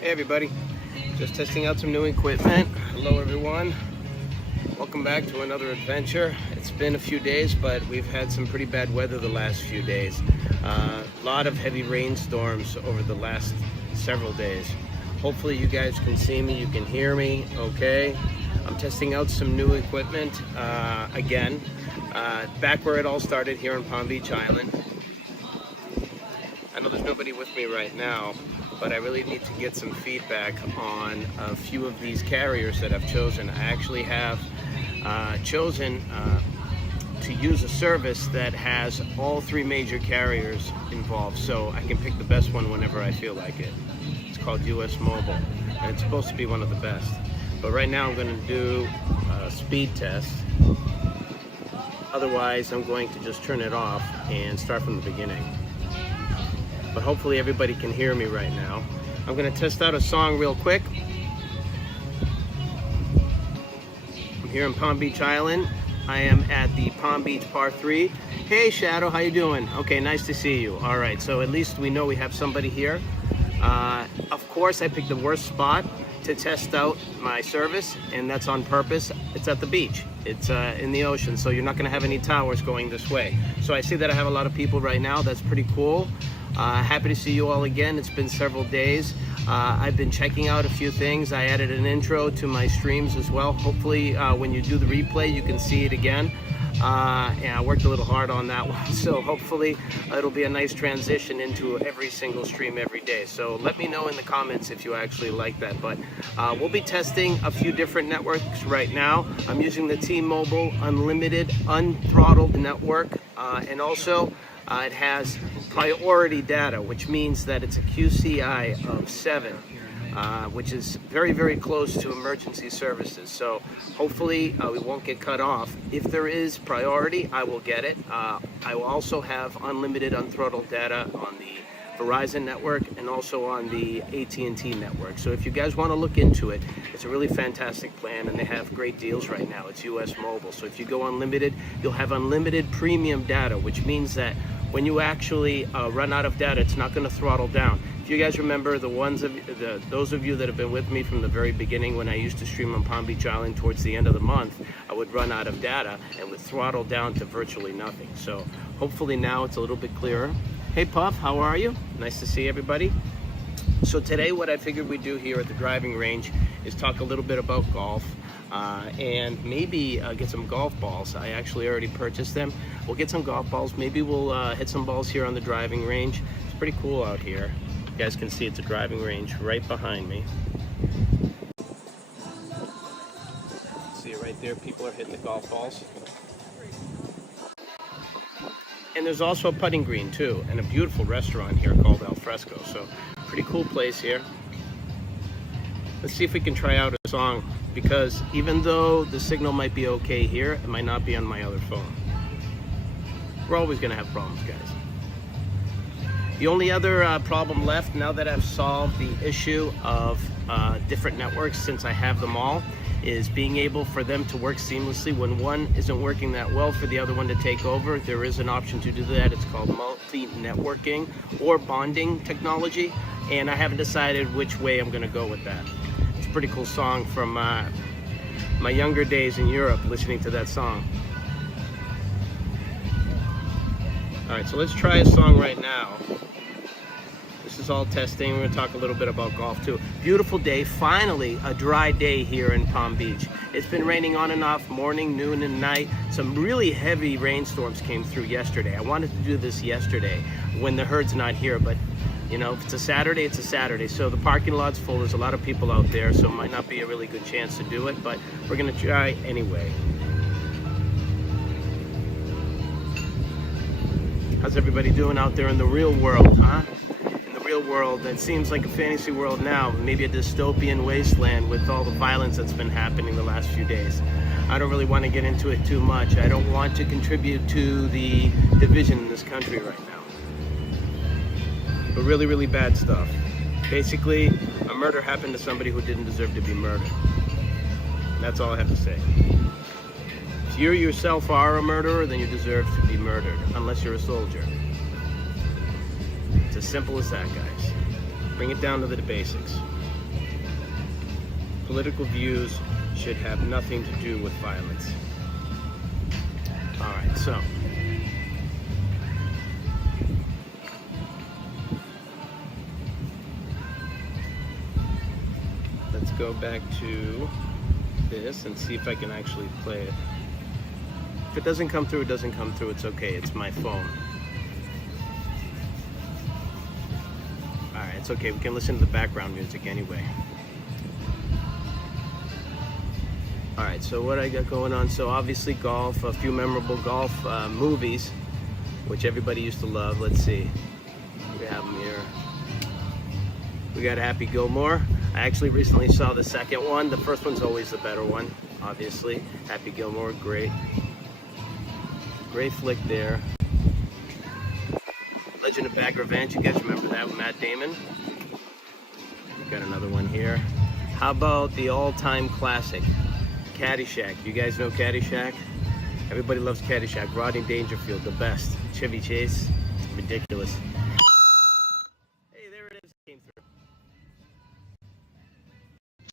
Hey everybody, just testing out some new equipment. Hello everyone, welcome back to another adventure. It's been a few days, but we've had some pretty bad weather the last few days. A lot of heavy rainstorms over the last several days. Hopefully you guys can see me, you can hear me okay. I'm testing out some new equipment again, back where it all started here in Palm Beach Island. I know there's nobody with me right now, but I really need to get some feedback on a few of these carriers that I've chosen. I actually have chosen to use a service that has all three major carriers involved, so I can pick the best one whenever I feel like it. It's called US Mobile, and it's supposed to be one of the best. But right now I'm going to do a speed test. Otherwise, I'm going to just turn it off and start from the beginning. But hopefully everybody can hear me right now. I'm going to test out a song real quick. I'm here in Palm Beach Island. I am at the Palm Beach Par 3. Hey Shadow, how you doing? Okay, nice to see you. All right, so at least we know we have somebody here. Of course, I picked the worst spot to test out my service, and that's on purpose. It's at the beach. It's in the ocean, so you're not going to have any towers going this way. So I see that I have a lot of people right now. That's pretty cool. Happy to see you all again. It's been several days. I've been checking out a few things. I added an intro to my streams as well. Hopefully when you do the replay you can see it again. And I worked a little hard on that one, so hopefully it'll be a nice transition into every single stream every day. So let me know in the comments if you actually like that. But we'll be testing a few different networks right now. I'm using the T-Mobile Unlimited Unthrottled network, and also it has priority data, which means that it's a QCI of 7, which is very, very close to emergency services. So hopefully we won't get cut off. If there is priority, I will get it. I will also have unlimited unthrottled data on the Verizon network and also on the AT&T network. So if you guys want to look into it, it's a really fantastic plan, and they have great deals right now. It's US Mobile. So if you go unlimited, you'll have unlimited premium data, which means that when you actually run out of data, it's not going to throttle down. If you guys remember, those of you that have been with me from the very beginning, when I used to stream on Palm Beach Island towards the end of the month, I would run out of data and would throttle down to virtually nothing. So hopefully now it's a little bit clearer. Hey Puff, how are you? Nice to see everybody. So today what I figured we'd do here at the driving range is talk a little bit about golf. And maybe get some golf balls. I actually already purchased them. We'll get some golf balls. Maybe we'll hit some balls here on the driving range. It's pretty cool out here. You guys can see it's a driving range right behind me. See it right there? People are hitting the golf balls. And there's also a putting green too, and a beautiful restaurant here called Al Fresco. So pretty cool place here. Let's see if we can try out a song, because even though the signal might be okay here, it might not be on my other phone. We're always going to have problems, guys. The only other problem left, now that I've solved the issue of different networks, since I have them all, is being able for them to work seamlessly. When one isn't working that well, for the other one to take over. There is an option to do that. It's called multi-networking or bonding technology, and I haven't decided which way I'm going to go with that. It's a pretty cool song from my younger days in Europe, listening to that song. All right, so let's try a song right now. This is all testing. We're going to talk a little bit about golf too. Beautiful day, finally a dry day here in Palm Beach. It's been raining on and off, morning, noon, and night. Some really heavy rainstorms came through yesterday. I wanted to do this yesterday when the herd's not here, but you know, if it's a Saturday, it's a Saturday. So the parking lot's full. There's a lot of people out there, so it might not be a really good chance to do it, but we're going to try anyway. How's everybody doing out there in the real world, huh? In the real world, it seems like a fantasy world now, maybe a dystopian wasteland with all the violence that's been happening the last few days. I don't really want to get into it too much. I don't want to contribute to the division in this country right now. But really, really bad stuff. Basically, a murder happened to somebody who didn't deserve to be murdered. That's all I have to say. If you yourself are a murderer, then you deserve to be murdered, unless you're a soldier. It's as simple as that, guys. Bring it down to the basics. political views should have nothing to do with violence. All right, so let's go back to this and see if I can actually play it. If it doesn't come through, it doesn't come through. It's okay. It's my phone. All right, it's okay. We can listen to the background music anyway. All right, so what I got going on? So obviously golf, a few memorable golf movies, which everybody used to love. Let's see. We have them here. We got Happy Gilmore. I actually recently saw the second one. The first one's always the better one, obviously. Happy Gilmore, great. Great flick there. Legend of Bagger Vance, you guys remember that with Matt Damon? We got another one here. How about the all-time classic, Caddyshack? You guys know Caddyshack? Everybody loves Caddyshack. Rodney Dangerfield, the best. Chevy Chase, it's ridiculous. Hey, there it is. Came through.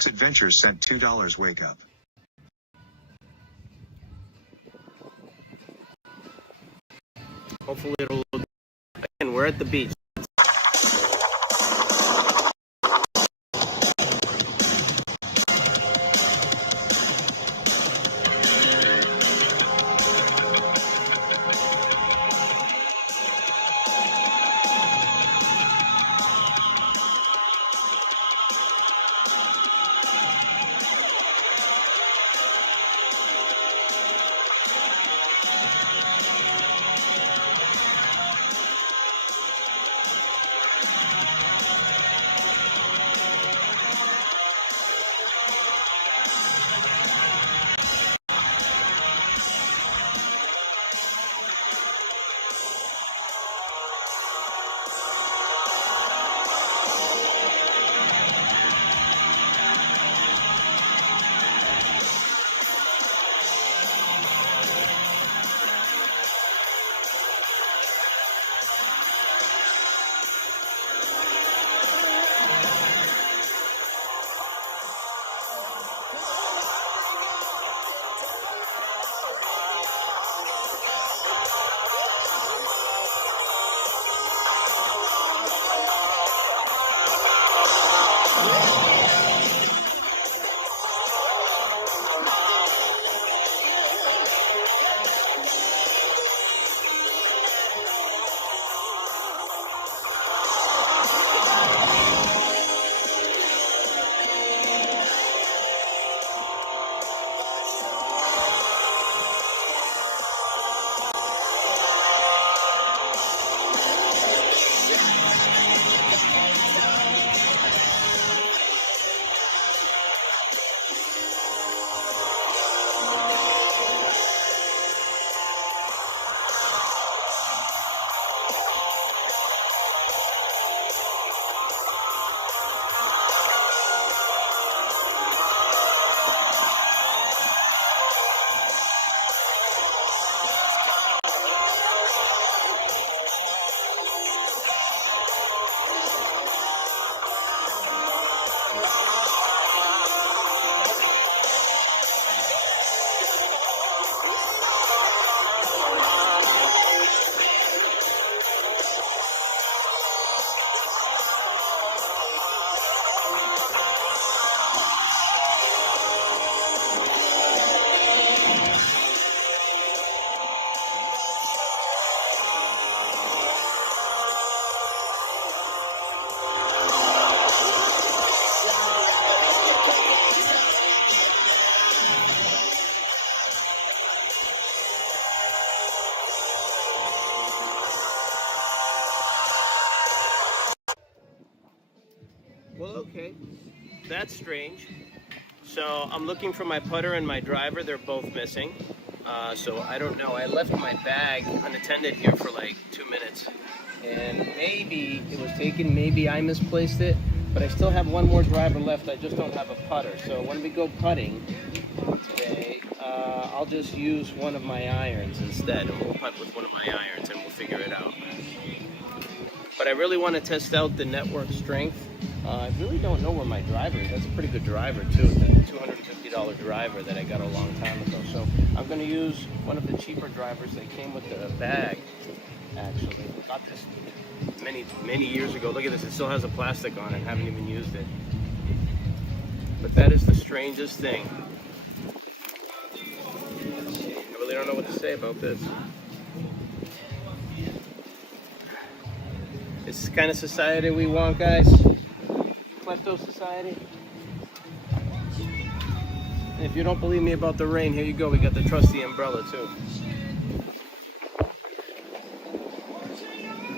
Adventures sent $2. Wake up. Hopefully it'll look. Again, we're at the beach. Well, okay, that's strange. So I'm looking for my putter and my driver. They're both missing. So I don't know. I left my bag unattended here for like 2 minutes. And maybe it was taken, maybe I misplaced it. But I still have one more driver left. I just don't have a putter. So when we go putting today, I'll just use one of my irons instead. And we'll putt with one of my irons and we'll figure it out. But I really want to test out the network strength I really don't know where my driver is. That's a pretty good driver too. It's a $250 driver that I got a long time ago. So I'm going to use one of the cheaper drivers that came with the bag. Actually, got this many years ago. Look at this. It still has a plastic on it. Haven't even used it. But that is the strangest thing. I really don't know what to say about this. This is the kind of society we want, guys. Klepto society. And if you don't believe me about the rain, here you go. We got the trusty umbrella too.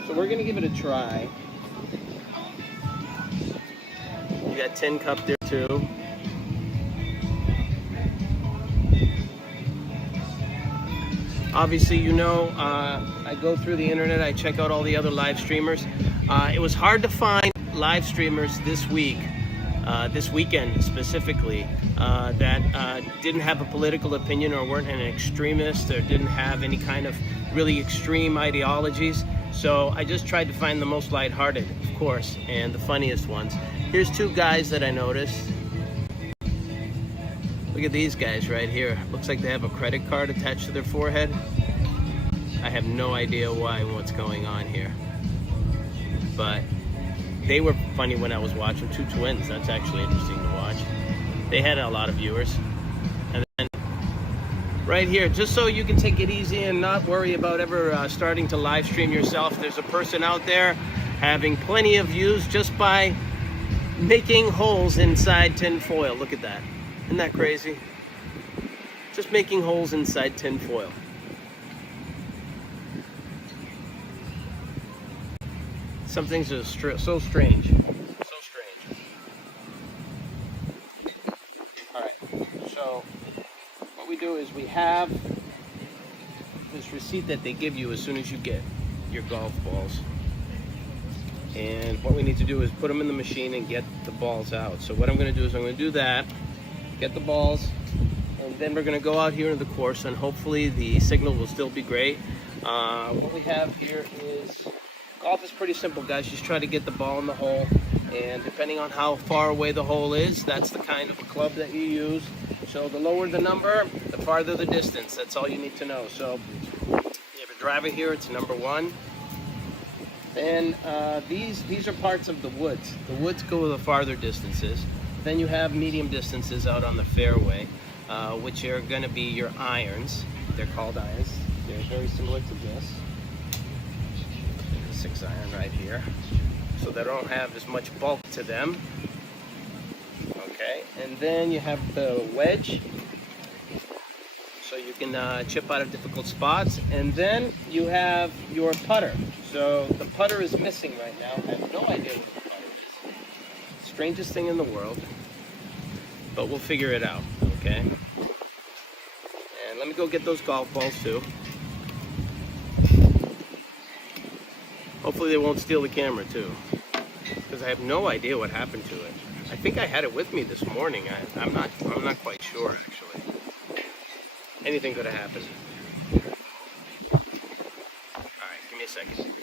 So we're gonna give it a try. We got tin cup there too. Obviously, you know, I go through the internet, I check out all the other live streamers. It was hard to find live streamers this weekend specifically, that didn't have a political opinion or weren't an extremist or didn't have any kind of really extreme ideologies. So I just tried to find the most lighthearted, of course, and the funniest ones. Here's two guys that I noticed. Look at these guys right here. Looks like they have a credit card attached to their forehead. I have no idea why and what's going on here. But they were funny when I was watching. Two twins, that's actually interesting to watch. They had a lot of viewers. And then right here, just so you can take it easy and not worry about ever starting to live stream yourself, there's a person out there having plenty of views just by making holes inside tin foil. Look at that. Isn't that crazy? Just making holes inside tin foil. Some things are so strange. So strange. Alright, so what we do is we have this receipt that they give you as soon as you get your golf balls. And what we need to do is put them in the machine and get the balls out. So what I'm going to do is I'm going to do that, get the balls, and then we're going to go out here in the course and hopefully the signal will still be great. What we have here is, golf is pretty simple, guys. Just try to get the ball in the hole, and depending on how far away the hole is, that's the kind of club that you use. So the lower the number, the farther the distance. That's all you need to know. So you have a driver here, it's number 1. Then these are parts of the woods. The woods go the farther distances. Then you have medium distances out on the fairway, which are going to be your irons. They're called irons. They're very similar to this. 6 iron right here. So they don't have as much bulk to them. Okay, and then you have the wedge. So you can chip out of difficult spots. And then you have your putter. So the putter is missing right now. I have no idea what the putter is. Strangest thing in the world. But we'll figure it out, okay? And let me go get those golf balls too. Hopefully they won't steal the camera too, because I have no idea what happened to it. I think I had it with me this morning. I'm not quite sure actually. Anything could have happened. All right, give me a second.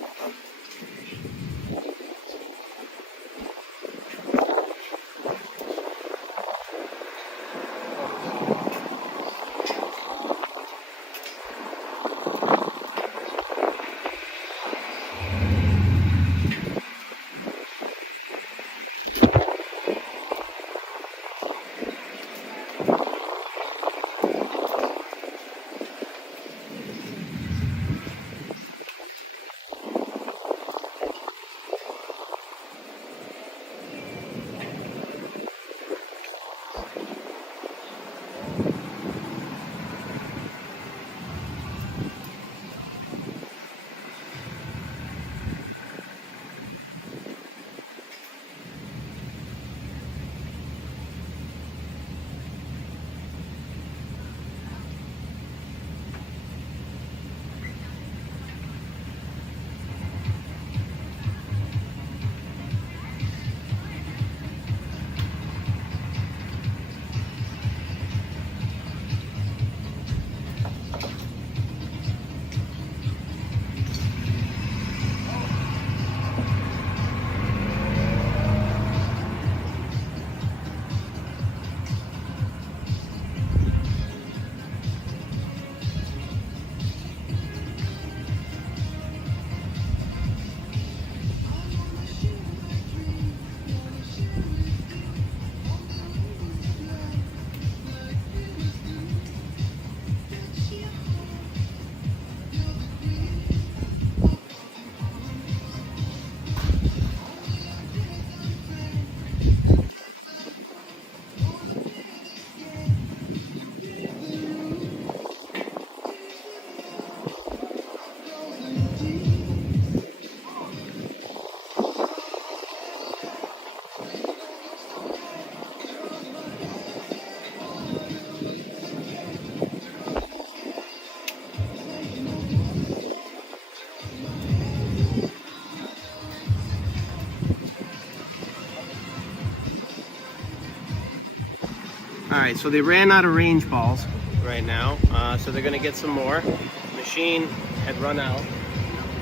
All right, so they ran out of range balls right now, so they're gonna get some more. The machine had run out.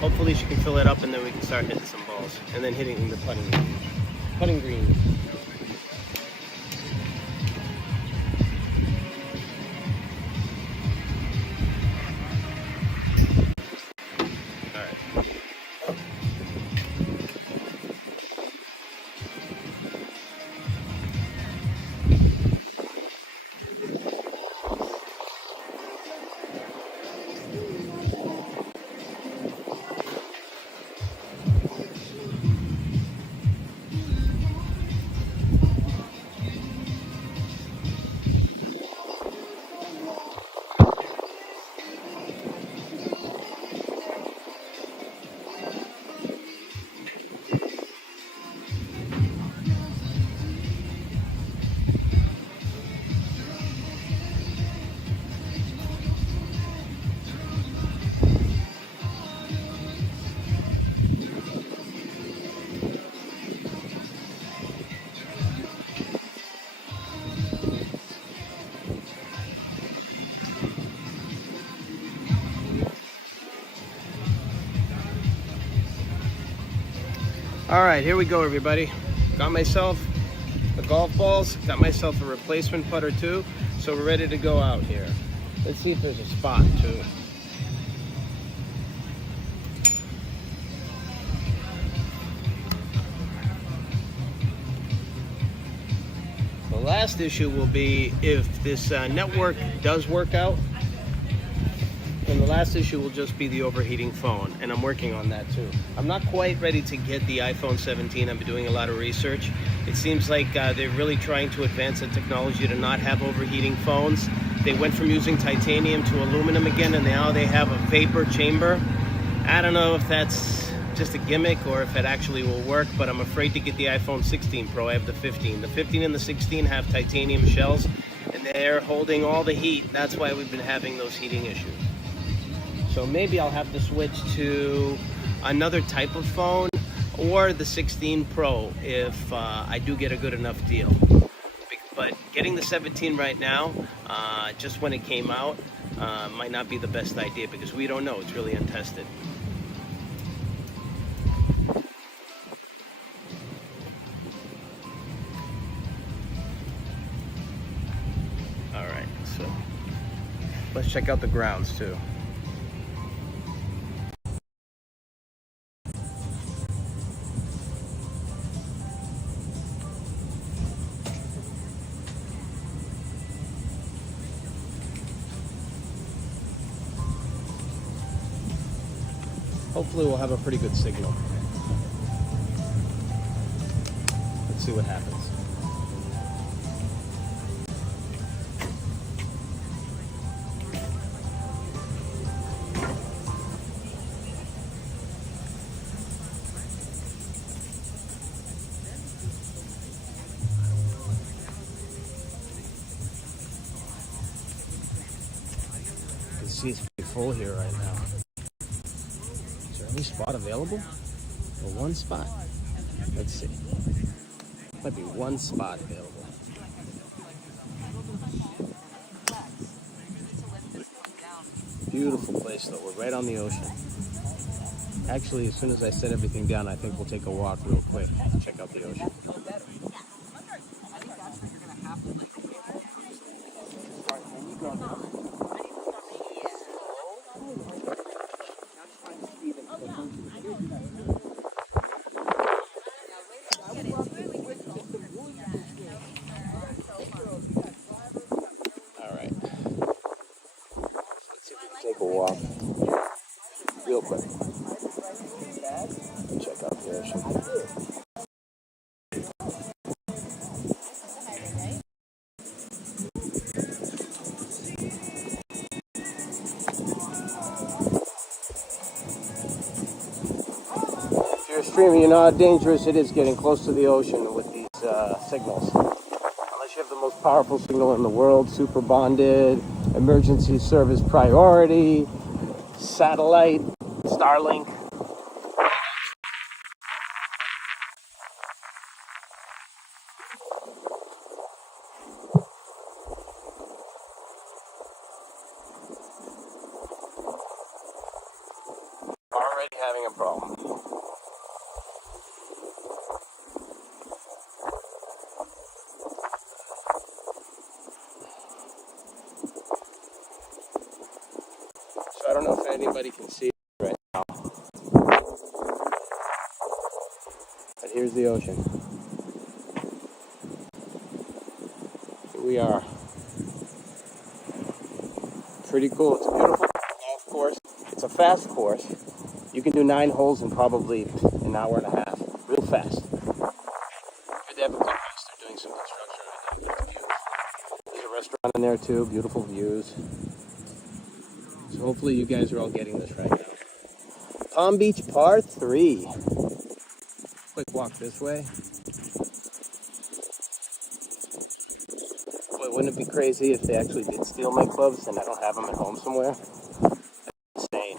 Hopefully she can fill it up and then we can start hitting some balls and then hitting the putting green. All right, here we go, everybody. Got myself the golf balls, got myself a replacement putter too, so we're ready to go out here. Let's see if there's a spot too. The last issue will be if this network does work out, then the last issue will just be the overheating phone, and I'm working on that too. I'm not quite ready to get the iPhone 17. I've been doing a lot of research. It seems like they're really trying to advance the technology to not have overheating phones. They went from using titanium to aluminum again, and now they have a vapor chamber. I don't know if that's just a gimmick or if it actually will work, but I'm afraid to get the iPhone 16 Pro. I have the 15. The 15 and the 16 have titanium shells, and they're holding all the heat. That's why we've been having those heating issues. So maybe I'll have to switch to another type of phone or the 16 Pro if I do get a good enough deal. But getting the 17 right now, just when it came out, might not be the best idea because we don't know. It's really untested. All right, so let's check out the grounds too. Hopefully we'll have a pretty good signal. Let's see what happens. You can see it's pretty full here right now. Is there any spot available? Or one spot? Let's see. Might be one spot available. Beautiful place though. We're right on the ocean. Actually, as soon as I set everything down, I think we'll take a walk real quick to check out the ocean. Take a walk real quick. Check out the ocean. If you're streaming, you know how dangerous it is getting close to the ocean with these signals. Unless you have the most powerful signal in the world, super bonded, emergency service priority, satellite, Starlink. hanging pro. So I don't know if anybody can see it right now, but here's the ocean. Here we are. Pretty cool. It's a beautiful golf course. It's a fast course. You can do 9 holes in probably an hour and a half. Real fast. Here they have a clubhouse. They're doing some construction right now. It's beautiful. There's a restaurant in there too. Beautiful views. So hopefully you guys are all getting this right now. Palm Beach Par 3. Quick walk this way. Boy, wouldn't it be crazy if they actually did steal my clubs and I don't have them at home somewhere? That's insane.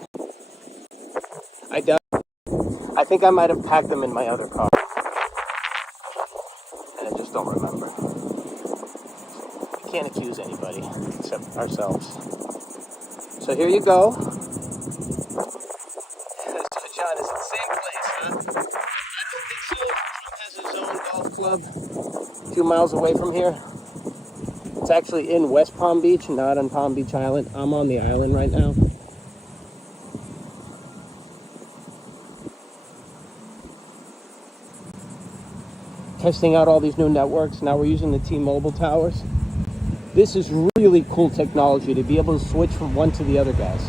I doubt. I think I might have packed them in my other car, and I just don't remember. We can't accuse anybody except ourselves. So here you go. So John, is it the same place, huh? I don't think so. Trump has his own golf club 2 miles away from here. It's actually in West Palm Beach, not on Palm Beach Island. I'm on the island right now. Testing out all these new networks. Now we're using the T-Mobile towers. This is really cool technology to be able to switch from one to the other, guys.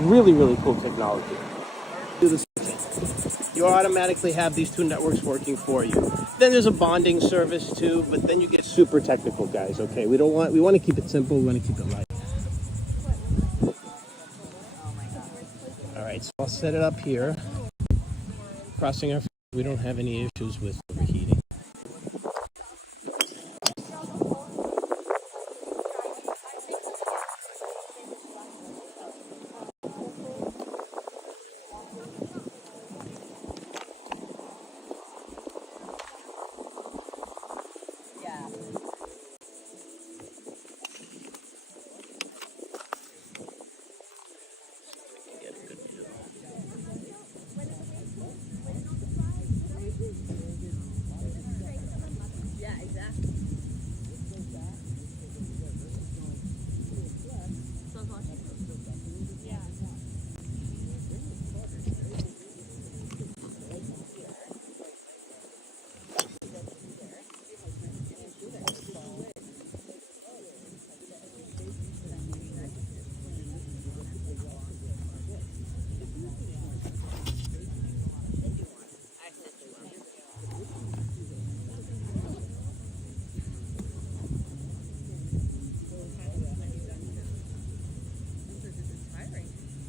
Really, really cool technology. Do the switching. You automatically have these 2 networks working for you. Then there's a bonding service too, but then you get super technical, guys. Okay, we want to keep it simple. We want to keep it light. All right, so I'll set it up here. Crossing our fingers, we don't have any issues with overheating.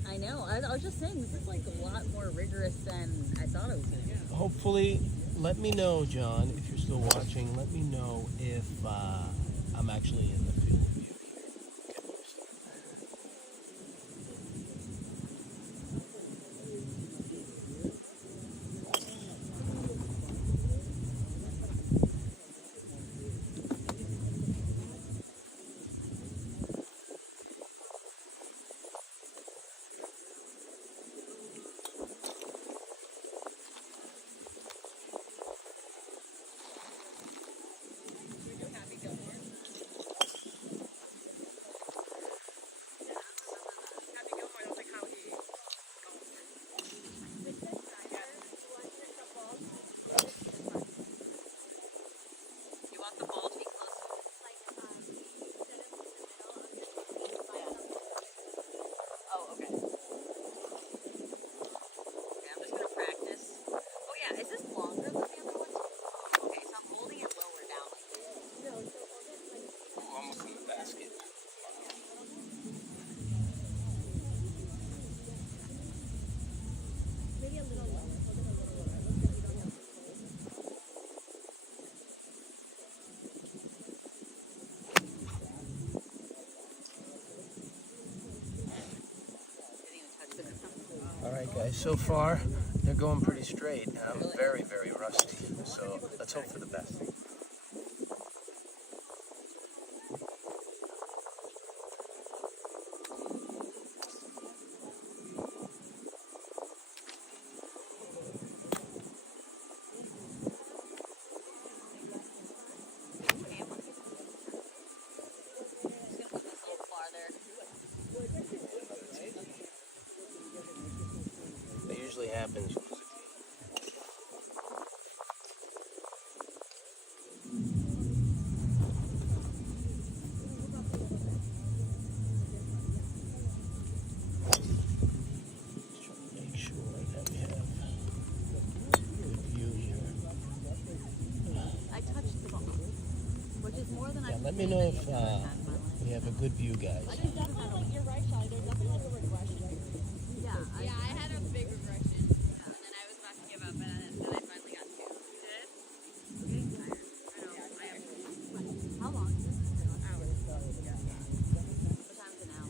I know. I was just saying, this is like a lot more rigorous than I thought it was going to be. Hopefully, let me know, John, if you're still watching. Let me know if I'm actually in the field of view here. All right, guys, so far they're going pretty straight, and I'm very, very rusty, so let's hope for the best. happens. Make sure that we have good view here. I touched the ball, which is more than Yeah, I've let me seen know any if of them I've had in my life. we have a good view, guys. There's definitely like you're right, Shelly. There's definitely like a regression. Yeah, I had a big regression, and then I was about to give up, and then I finally got two. You did? I'm getting tired. I know. I am. How long is this? Hours. What time is it now?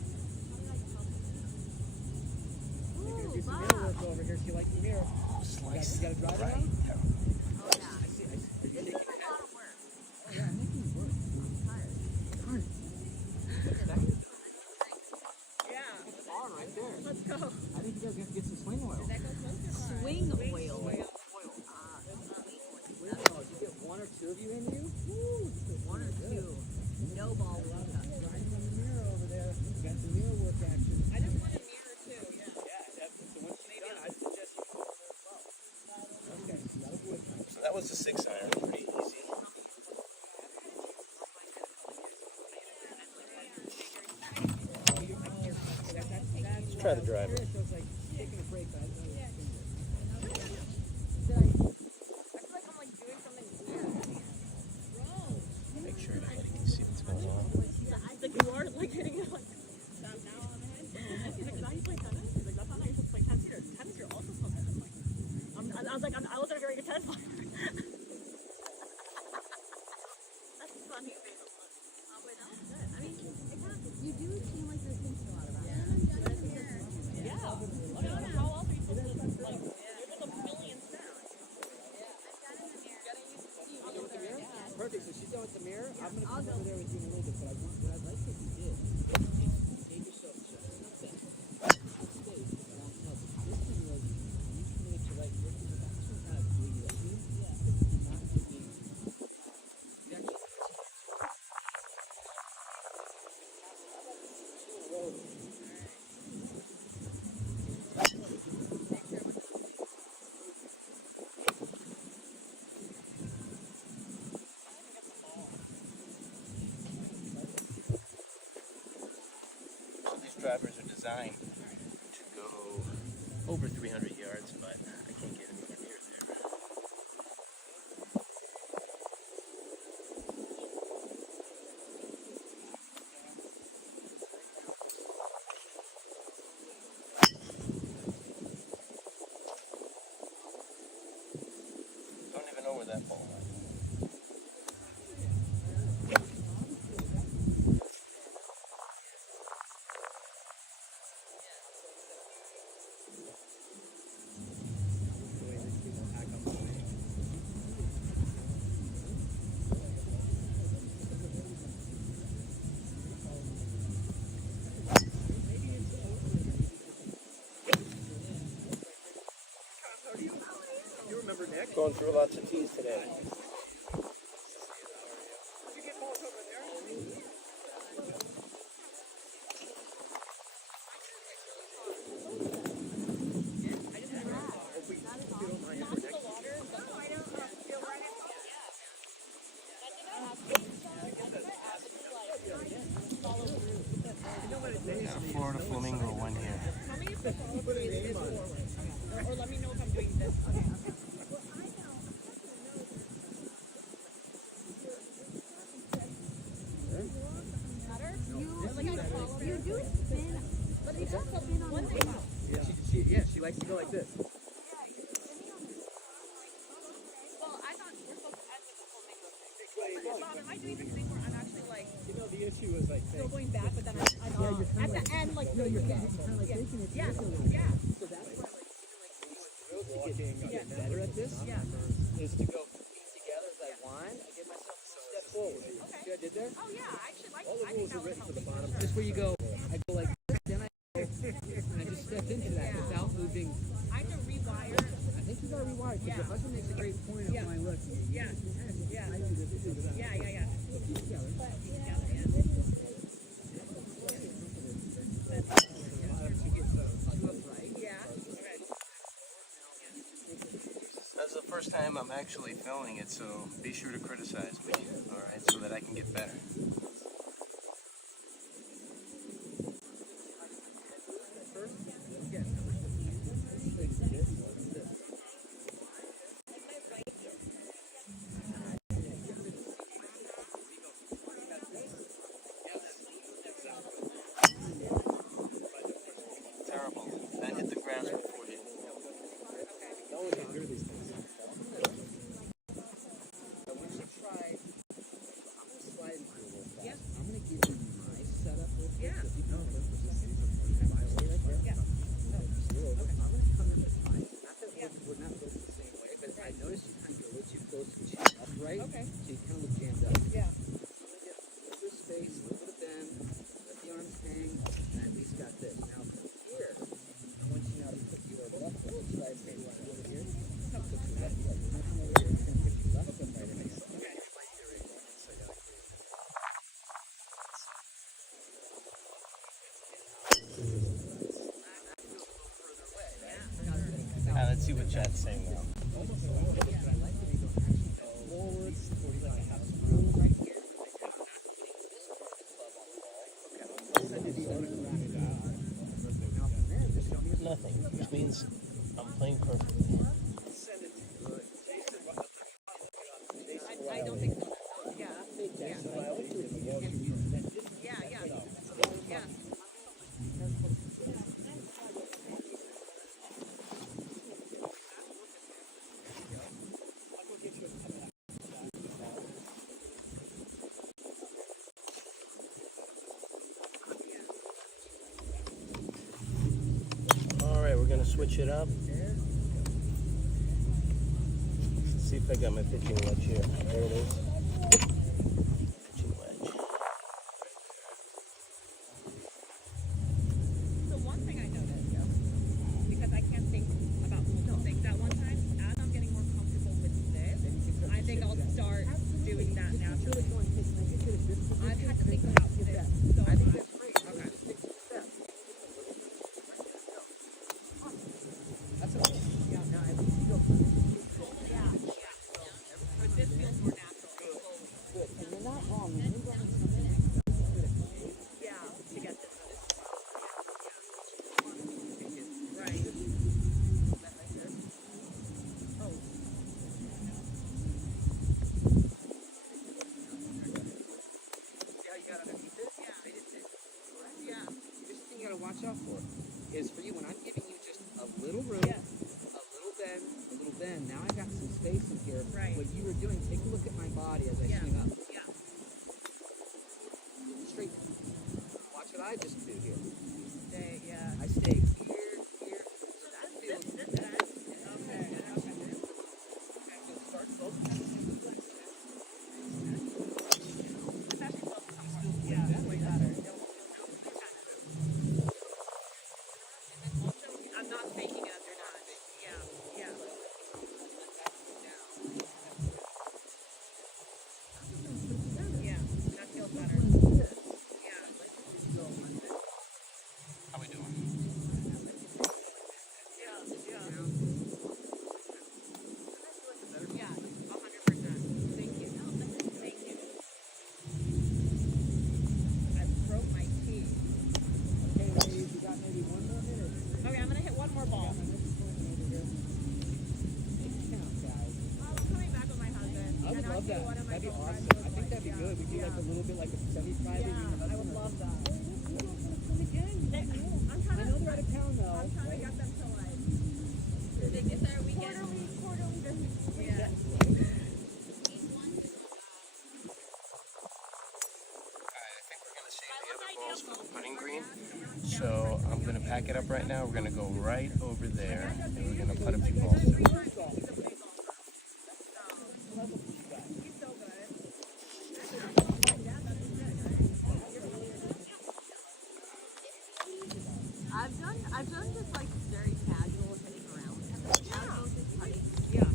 Ooh, Bob. Over here, she likes the mirror. Slice. You gotta drive Right. around? Oh, yeah. I see. This is a lot of work. Oh, yeah, I'm making it work. I'm tired. Yeah. It's on right there. Let's go. I think you guys have to get some swing oil. Did that go close or far? Swing oil. Ah, Swing oil. You get one or two of you in you? Woo, one or two. No ball will touch. driving on the mirror over there. You got some mirror work action. I just want a mirror too. Yeah. Yeah, so once she's done, I suggest you go over there as well. Okay, so that was wood. So that was the 6-iron. Pretty easy. Let's try the driver. So it's like taking a break, but I don't know. I feel like I'm like doing something weird. Make sure everybody can see what's going on. Like you are like hitting it like stop now on the head. He's like, you play tennis? He's like, that's not how you're supposed to play tennis either. Tennis, you're also supposed to hit. I was like, I wasn't a very good tennis player. That's funny. Oh, wait, that was good. I mean, it kind of, You do seem like you're thinking a lot about it. yeah. How else are you supposed to, like, you're just a million stars. Perfect. So she's done with the mirror. I'm gonna I'll come go. over there with you in a little bit, but what I'd like if you did is take yourself to sunset. Space around the house. This thing was you committed to right here because that's some kind of doing it. Yeah. Do not give me. So these drivers are designed to go over 300 yards, but I can't get anywhere near there. Don't even know where that ball went. You remember Nick? Going through lots of tees today. Got a Florida flamingo one here. Tell me if the follow-through is forward. Or let me know if I'm doing this. Better? You do spin, but it does spin on the way. She likes to go like this. Well, I thought we're supposed to end with the flamingo thing. Mom, am I doing this thing where I'm actually like You know, the issue was like still going back, but then I'm at the end like no, you're yeah. kind of like thinking it. Yeah. Yeah. So that's why like to get better at this is to go feet together as I wind. I give myself a step forward. Okay. See what I did there? Oh yeah, I actually like All the I think rules that are would written help for the me. bottom. Just where you go, I go like this, then I go, and I just step into that without moving. I can rewire. I think you gotta rewire because your husband makes a great point of going, look, Yeah. Yeah. I do this, you do that. Yeah. So feet together. Yeah. Okay. is the first time I'm actually filming it, so be sure to criticize me, alright, so that I can get better. Terrible. That hit the grass before you. I'm gonna give you my setup real quick. Yeah. If you know this, I'm gonna come in with mine. Not that we're not built the same way, but I noticed you kind of go way too close to each other upright. Okay. So you kind of look jammed up. Yeah. A little bit of space, a little bit of bend, let the arms hang, and at least got this. Now from here, I want you now to put your left foot side maybe over here. Put your left foot. You're gonna come over here. You're gonna put your left foot right in here. Okay. Let's see what chat's saying now. Nothing, which means I'm playing perfectly. I don't think so. Yeah. Yeah. Yeah. Yeah. Alright, we're gonna switch it up. Let's see if I got my pitching wedge here. There it is. Pitching wedge. So one thing I noticed, because I can't think about multiple things at one time, as I'm getting more comfortable with this, I think I'll start doing that naturally. I've had to think about this so much. Okay. But this feels more natural. And you're not wrong. Yeah, to get this. Right. Yeah. This thing you gotta watch out for is for you when I'm giving you just a little room, Yeah. a little bend. Now I got some space in here. Right. What you were doing, take a look at my body as I Yeah. swing up. Yeah. Straight. Watch what I just do here. Yeah. I stay here. So that feels Okay. start slow. Yeah, way better. I'm not faking it if you're not. Yeah. Yeah, that feels better. Yeah. How we doing? Yeah. 100%. Thank you. I broke my teeth. Okay, ladies, we got maybe 1 more minute. Okay, I'm gonna hit one more ball. I'm coming back with my husband. I would and love actually that. one of my That'd be girlfriends awesome. was I think like, that'd be good. We do like a little bit like a semi-private. Yeah, I would love that. I'm I trying know to. they're out of town though. I'm trying to get them to like. Did they get their weekend? Quarterly visit. Yeah. Alright, I think we're gonna save the other balls for the putting green. So I'm gonna pack it up right now. We're gonna go right over there and we're gonna put a few balls too. He's so good. I've done just like very casual hitting around. Yeah.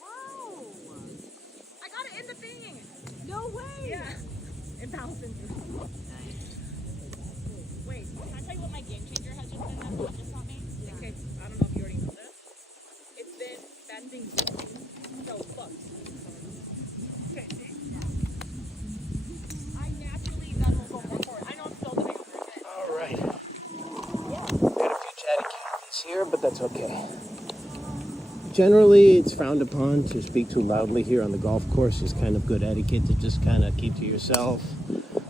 Wow. I got it in the thing. No way. Yeah. It bounced into. game changer has just been that one just taught me. In case, I don't know if you already know this. It's been bending so fucked. Okay, see? I naturally then will go more forward. I know I'm still doing over a bit. All right. Got a few chatty Cathy's here, but that's okay. Generally, it's frowned upon to speak too loudly here on the golf course. It's kind of good etiquette to just kind of keep to yourself.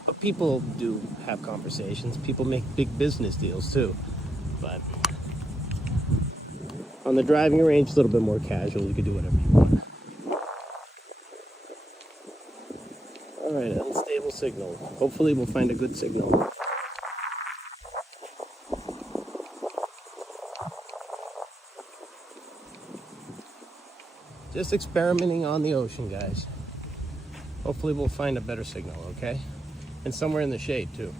But people do have conversations. People make big business deals too. But on the driving range, a little bit more casual. You can do whatever you want. All right, unstable signal. Hopefully, we'll find a good signal. Just experimenting on the ocean, guys. Hopefully we'll find a better signal, okay? And somewhere in the shade, too.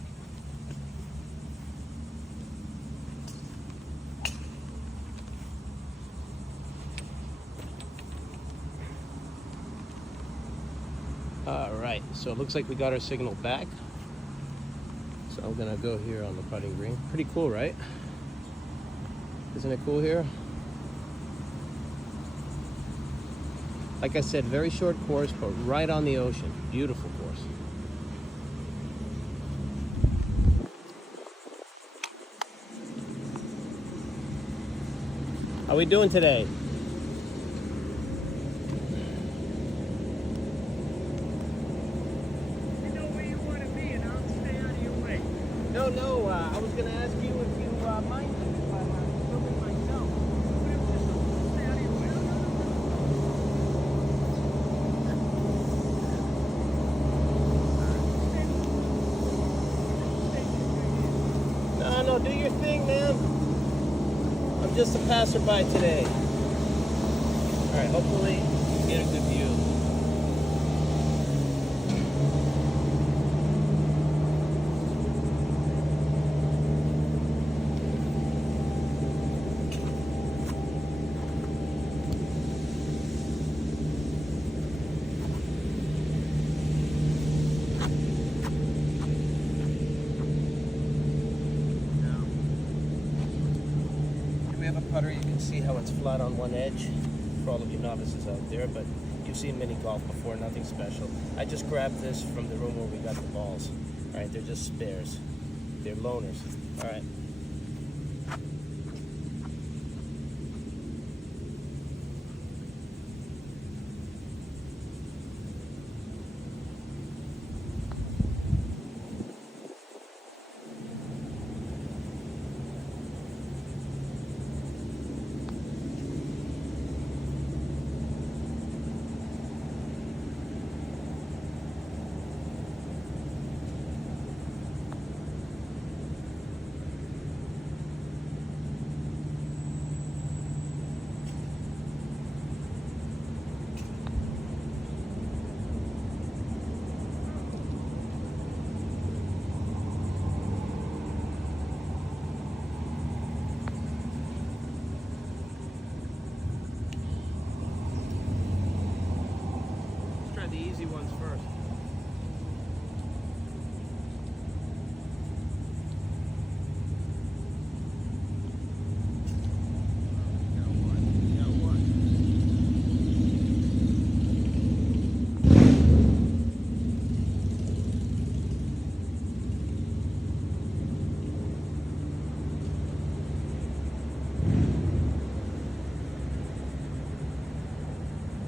All right, so it looks like we got our signal back. So I'm gonna go here on the putting green. Pretty cool, right? Isn't it cool here? Like I said, very short course, but right on the ocean. Beautiful course. How we doing today? I know where you want to be, and I'll stay out of your way. No, I was gonna ask you if you mind if I'm filming myself. Stay out of your way. No, do your thing, man. I'm just a passerby today. All right, hopefully you get a good view. We have a putter. You can see how it's flat on one edge for all of you novices out there, but you've seen mini golf before, nothing special. I just grabbed this from the room where we got the balls. All right, they're just spares. They're loners. All right. Let's try the easy ones first.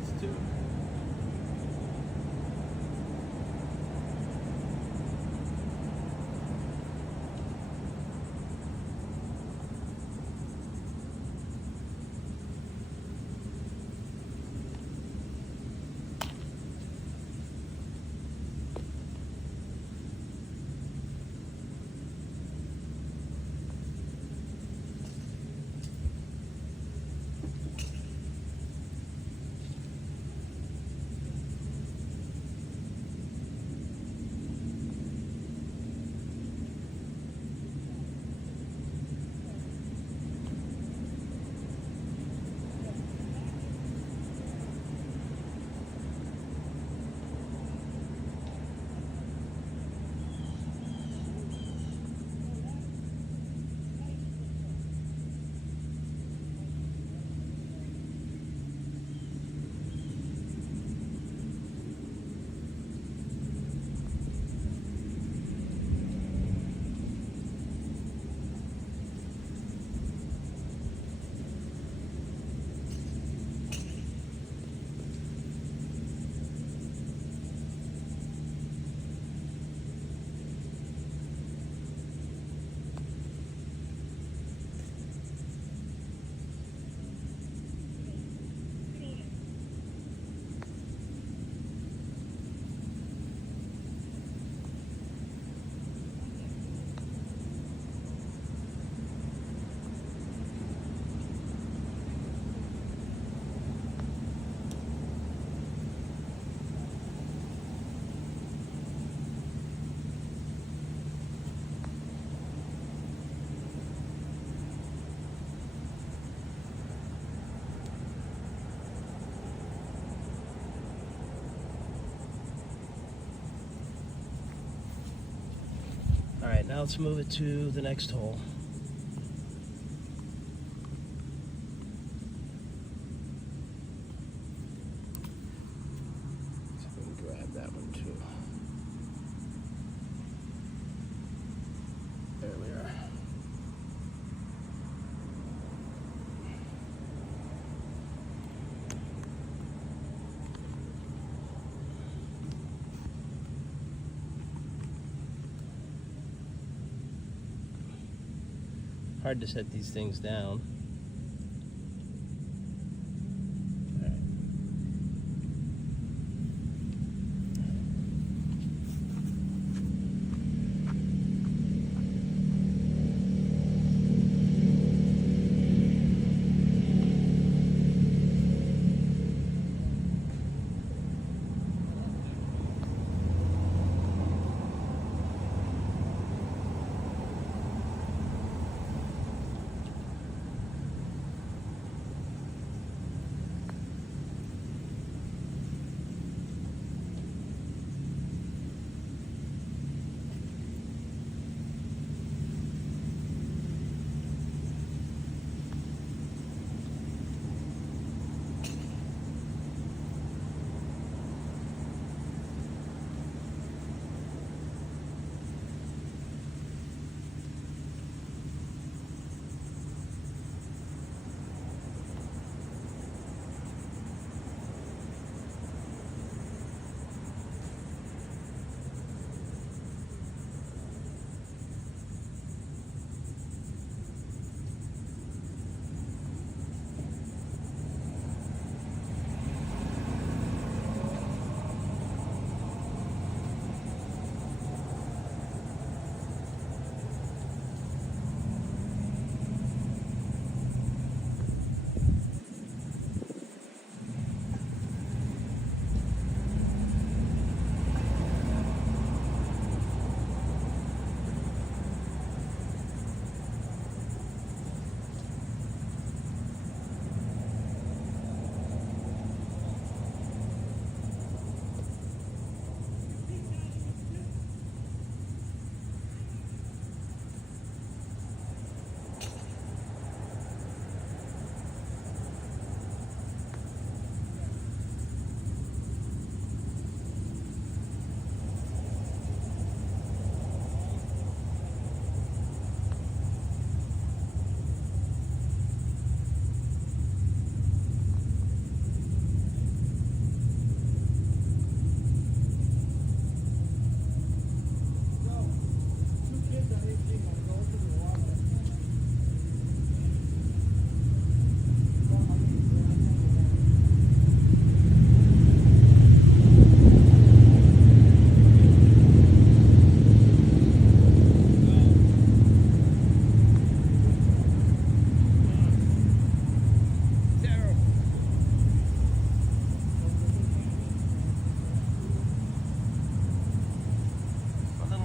It's two. Now let's move it to the next hole. So we can grab that one too. There we are. Hard to set these things down.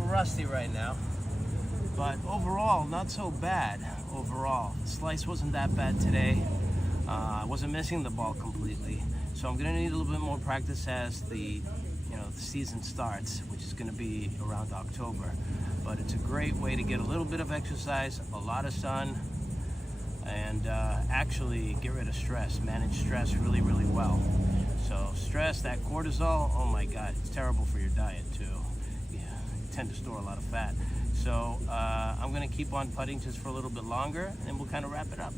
Rusty right now, but overall not so bad. Overall, the slice wasn't that bad today. I wasn't missing the ball completely, so I'm gonna need a little bit more practice as the the season starts, which is gonna be around October. But it's a great way to get a little bit of exercise, a lot of sun, and actually get rid of stress, manage stress really well. So stress, that cortisol, oh my god, it's terrible for your diet too. Tend to store a lot of fat. So I'm going to keep on putting just for a little bit longer, and we'll kind of wrap it up.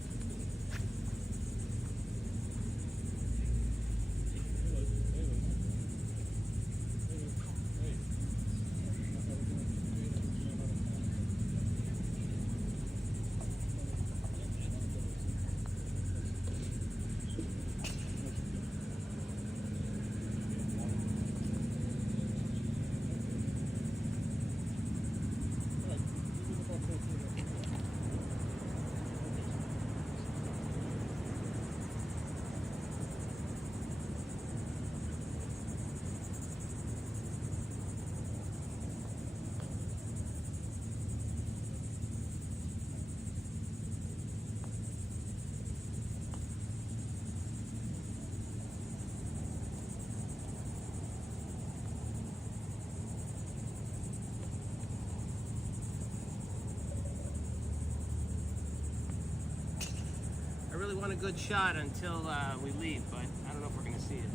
really want a good shot until we leave, but I don't know if we're going to see it.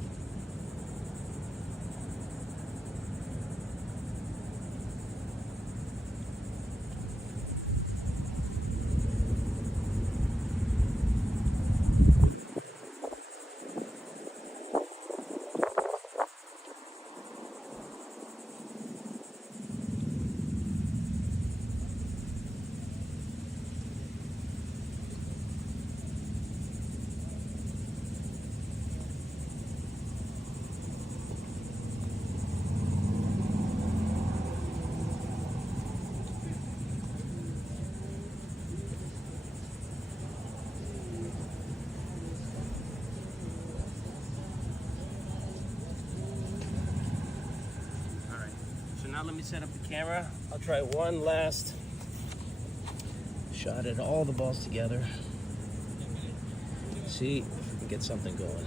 Now let me set up the camera. I'll try one last shot at all the balls together. See if we can get something going.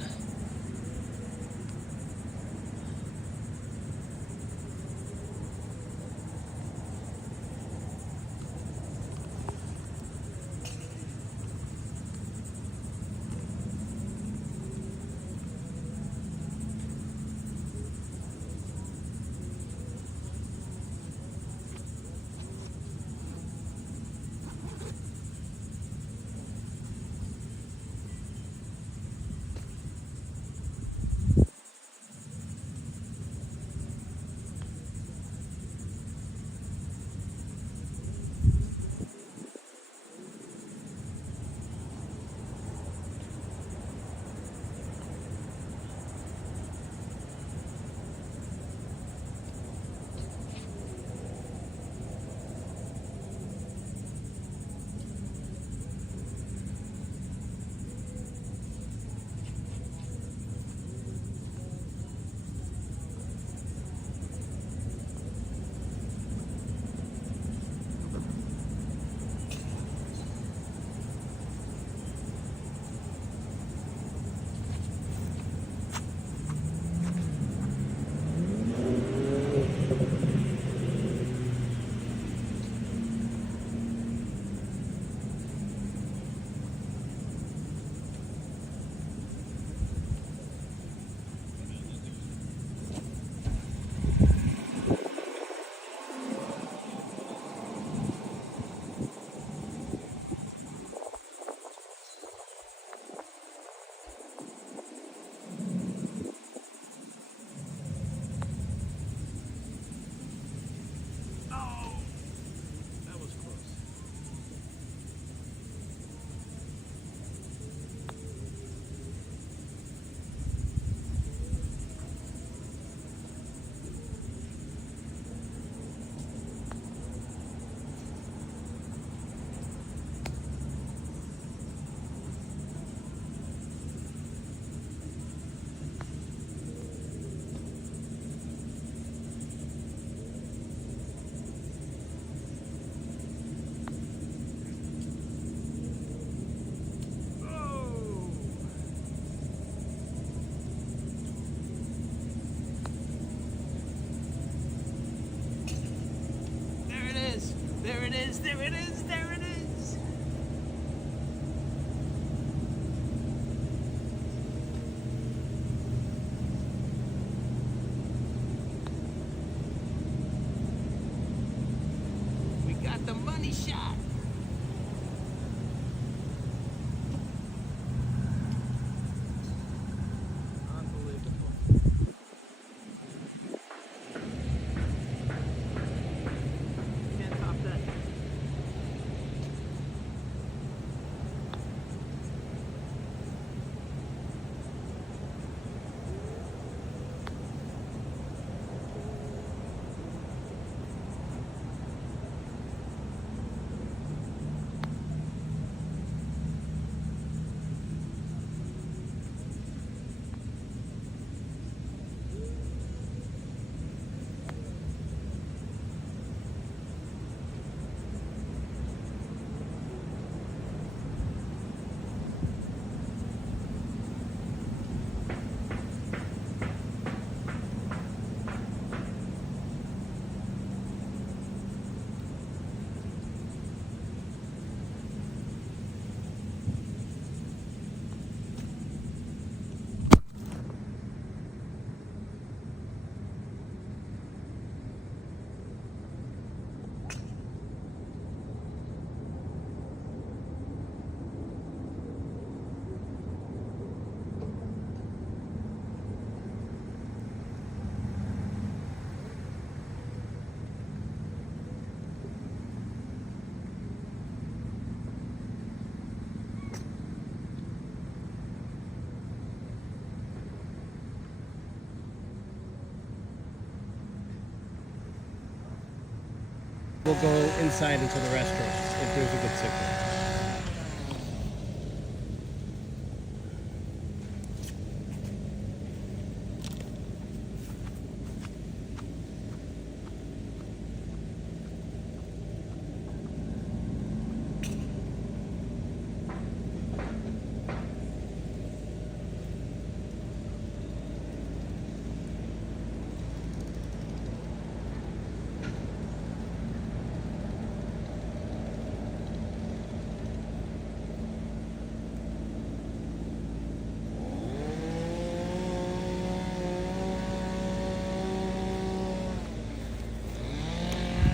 We'll go inside into the restaurant if there's a good signal.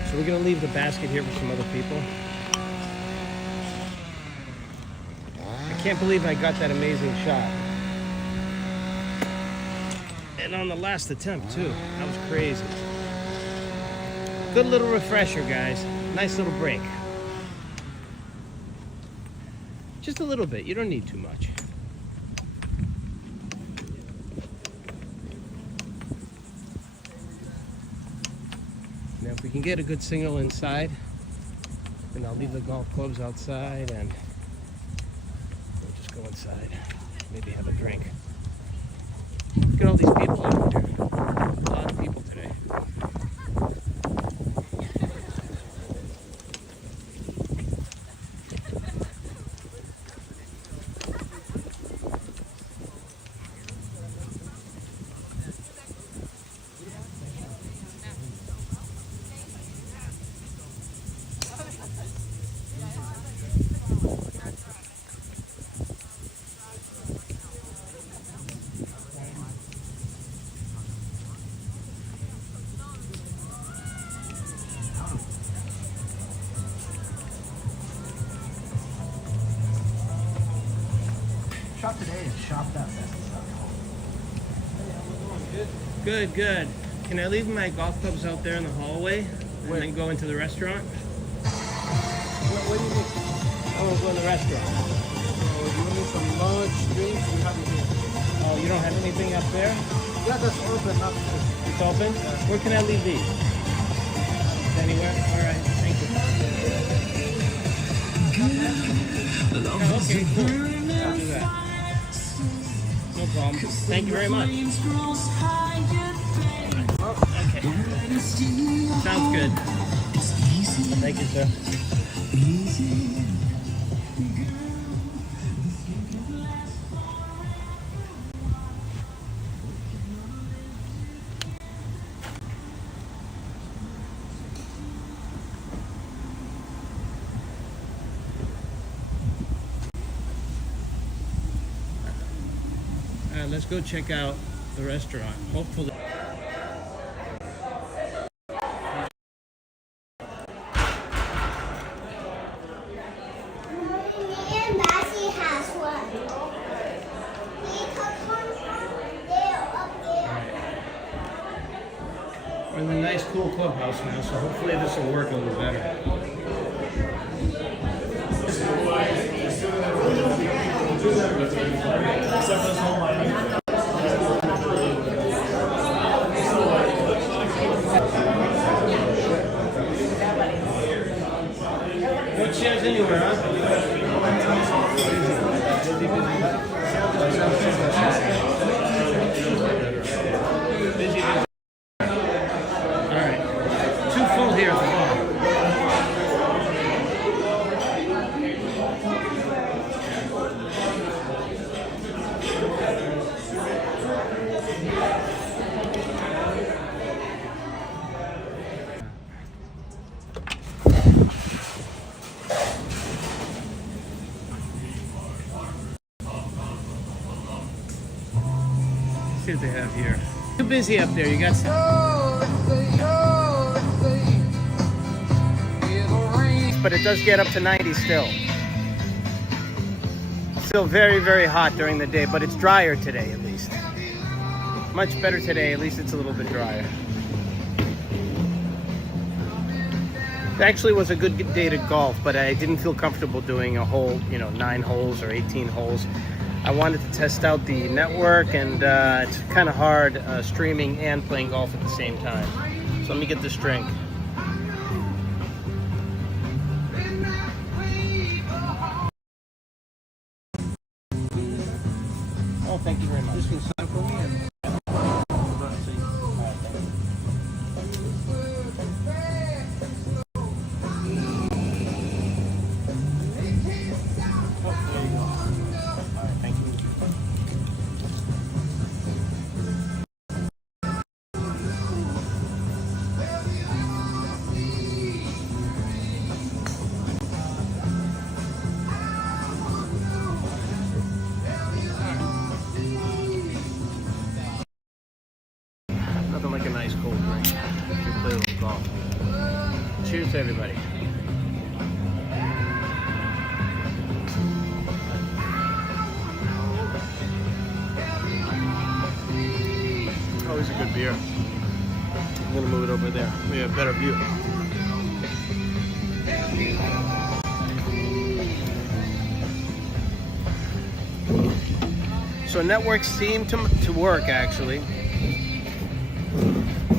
So we're gonna leave the basket here for some other people. I can't believe I got that amazing shot. And on the last attempt too. That was crazy. Good little refresher, guys. Nice little break. Just a little bit, you don't need too much. Now if we can get a good signal inside, then I'll leave the golf clubs outside and we'll just go inside, maybe have a drink. Look at all these people out here. A lot of people today. Shop today and shop that best. Good, good. Can I leave my golf clubs out there in the hallway and then go into the restaurant? What do you need? Oh, we'll go in the restaurant. You need some lunch, drinks, we have it here. Oh, you don't have anything up there? Yeah, that's open up. It's open? Where can I leave these? Anywhere? All right, thank you. Oh, okay, cool. I'll do that. No problem. Thank you very much. Okay. Sounds good. Thank you, sir. All right, let's go check out the restaurant. Hopefully. We're in a nice, cool clubhouse now, so hopefully this will work a little better. No chairs anywhere, huh? Busy. All right. Too full here at the bar. See what they have here. Too busy up there. You got some. But it does get up to 90 still. Still very, very hot during the day, but it's drier today at least. Much better today. At least it's a little bit drier. It actually was a good day to golf, but I didn't feel comfortable doing a whole, 9 holes or 18 holes. I wanted to test out the network, and it's kind of hard streaming and playing golf at the same time. So let me get this drink. No, thank you very much. Just can sign for me and Oh, there you go. All right, thank you. Nothing like a nice cold drink if you play a little golf. Cheers to everybody. Always a good beer. I'm gonna move it over there. We have a better view. So networks seem to work actually,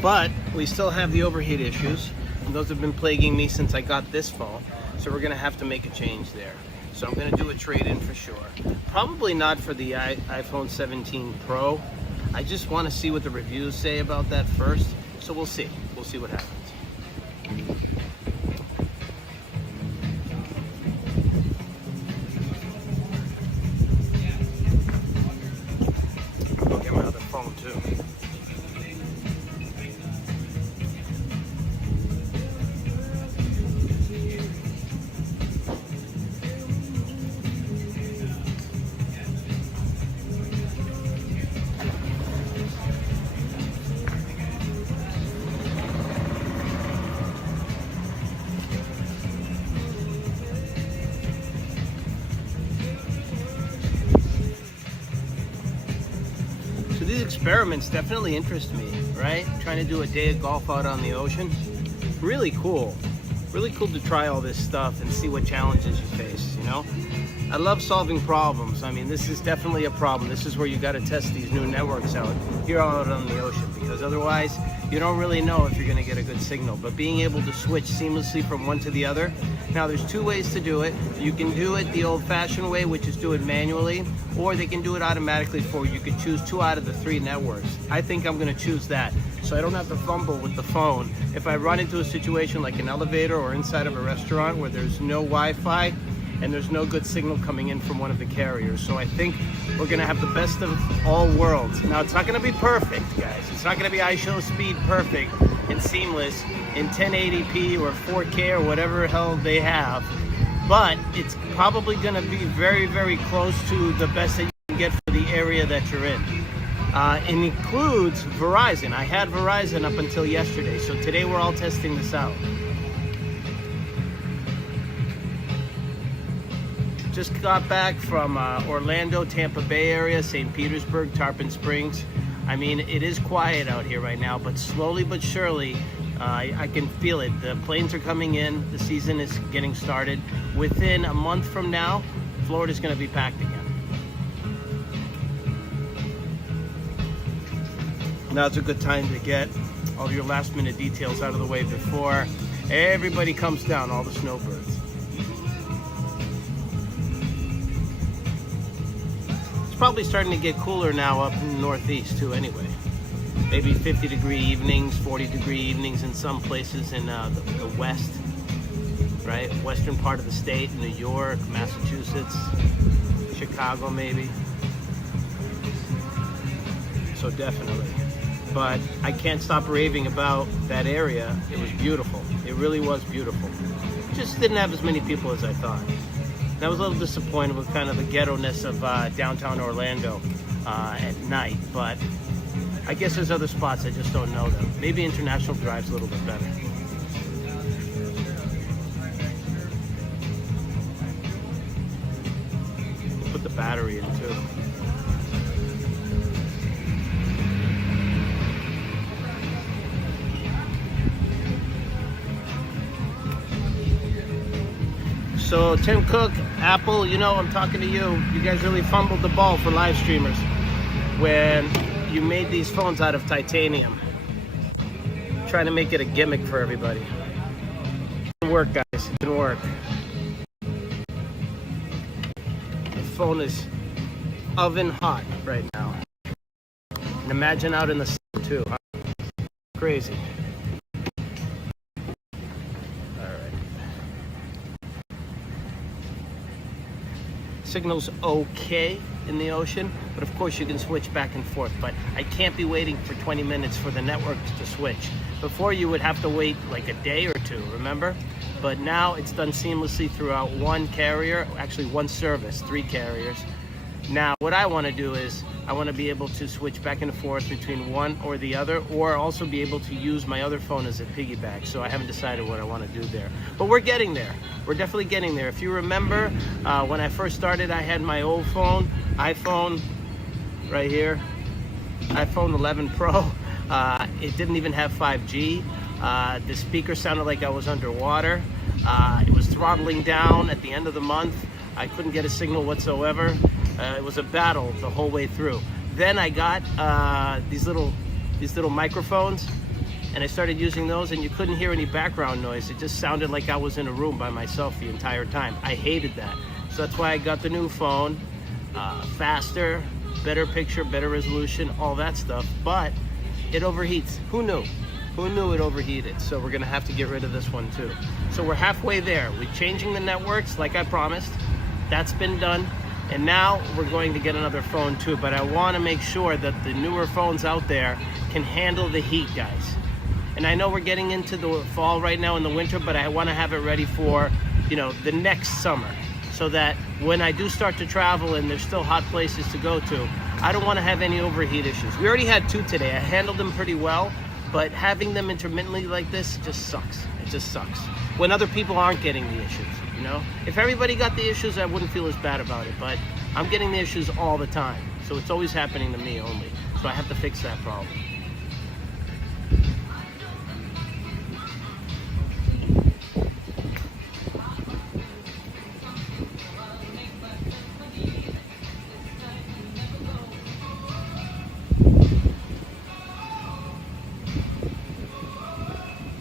but we still have the overheat issues, and those have been plaguing me since I got this phone. So we're gonna have to make a change there. So I'm gonna do a trade-in for sure. Probably not for the iPhone 17 Pro. I just want to see what the reviews say about that first. So we'll see. We'll see what happens. I'll get my other phone too. These experiments definitely interest me, right? Trying to do a day of golf out on the ocean. Really cool. Really cool to try all this stuff and see what challenges you face, you know? I love solving problems. I mean, this is definitely a problem. This is where you got to test these new networks out here out on the ocean, because otherwise you don't really know if you're going to get a good signal. But being able to switch seamlessly from one to the other. Now there's two ways to do it. You can do it the old-fashioned way, which is do it manually, or they can do it automatically for you. You can choose 2 out of the 3 networks. I think I'm going to choose that, so I don't have to fumble with the phone. If I run into a situation like an elevator or inside of a restaurant where there's no Wi-Fi and there's no good signal coming in from one of the carriers. So I think we're going to have the best of all worlds. Now, it's not going to be perfect, guys. It's not going to be iShow speed perfect and seamless in 1080p or 4K or whatever hell they have. But it's probably going to be very, very close to the best that you can get for the area that you're in. It includes Verizon. I had Verizon up until yesterday, so today we're all testing this out. Just got back from Orlando, Tampa Bay area, St. Petersburg, Tarpon Springs. I mean, it is quiet out here right now, but slowly but surely, I can feel it. The planes are coming in. The season is getting started. Within a month from now, Florida's going to be packed again. Now's a good time to get all your last minute details out of the way before everybody comes down, all the snowbirds. It's probably starting to get cooler now up in the Northeast too anyway. Maybe 50-degree evenings, 40-degree evenings in some places in the West, right? Western part of the state, New York, Massachusetts, Chicago maybe. So definitely. But I can't stop raving about that area. It was beautiful. It really was beautiful. Just didn't have as many people as I thought. And I was a little disappointed with kind of the ghetto-ness of downtown Orlando at night, but I guess there's other spots, I just don't know them. Maybe International Drive's a little bit better. Put the battery in too. So Tim Cook, Apple, you know I'm talking to you. You guys really fumbled the ball for live streamers when you made these phones out of titanium. Trying to make it a gimmick for everybody. It didn't work, guys. It didn't work. The phone is oven hot right now. And imagine out in the sun too, huh? Crazy. Alright. Signal's okay in the ocean, but of course you can switch back and forth. But I can't be waiting for 20 minutes for the network to switch. Before you would have to wait like a day or two, remember? But now it's done seamlessly throughout one carrier, actually one service, 3 carriers. Now, what I want to do is I want to be able to switch back and forth between one or the other, or also be able to use my other phone as a piggyback. So I haven't decided what I want to do there. But we're getting there. We're definitely getting there. If you remember, when I first started, I had my old phone, iPhone, right here, iPhone 11 Pro. It didn't even have 5G. The speaker sounded like I was underwater. It was throttling down at the end of the month. I couldn't get a signal whatsoever. It was a battle the whole way through. Then I got these little microphones, and I started using those, and you couldn't hear any background noise. It just sounded like I was in a room by myself the entire time. I hated that. So that's why I got the new phone. Faster, better picture, better resolution, all that stuff. But it overheats. Who knew? Who knew it overheated? So we're gonna have to get rid of this one too. So we're halfway there. We're changing the networks like I promised. That's been done. And now we're going to get another phone too, but I want to make sure that the newer phones out there can handle the heat, guys. And I know we're getting into the fall right now in the winter, but I want to have it ready for, you know, the next summer, so that when I do start to travel and there's still hot places to go to, I don't want to have any overheat issues. We already had 2 today. I handled them pretty well, but having them intermittently like this just sucks. It just sucks. When other people aren't getting the issues. You know, if everybody got the issues, I wouldn't feel as bad about it, but I'm getting the issues all the time. So it's always happening to me only. So I have to fix that problem.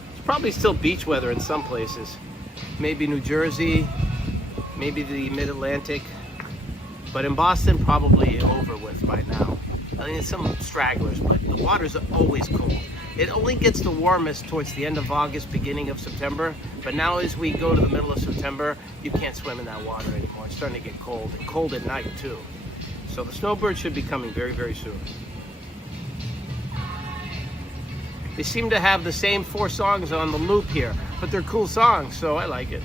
It's probably still beach weather in some places. Maybe New Jersey, maybe the mid-Atlantic, but in Boston, probably over with by now. I mean, some stragglers, but the water's always cold. It only gets the warmest towards the end of August, beginning of September, but now as we go to the middle of September, you can't swim in that water anymore. It's starting to get cold, and cold at night too. So the snowbirds should be coming very, very soon. They seem to have the same 4 songs on the loop here, but they're cool songs, so I like it.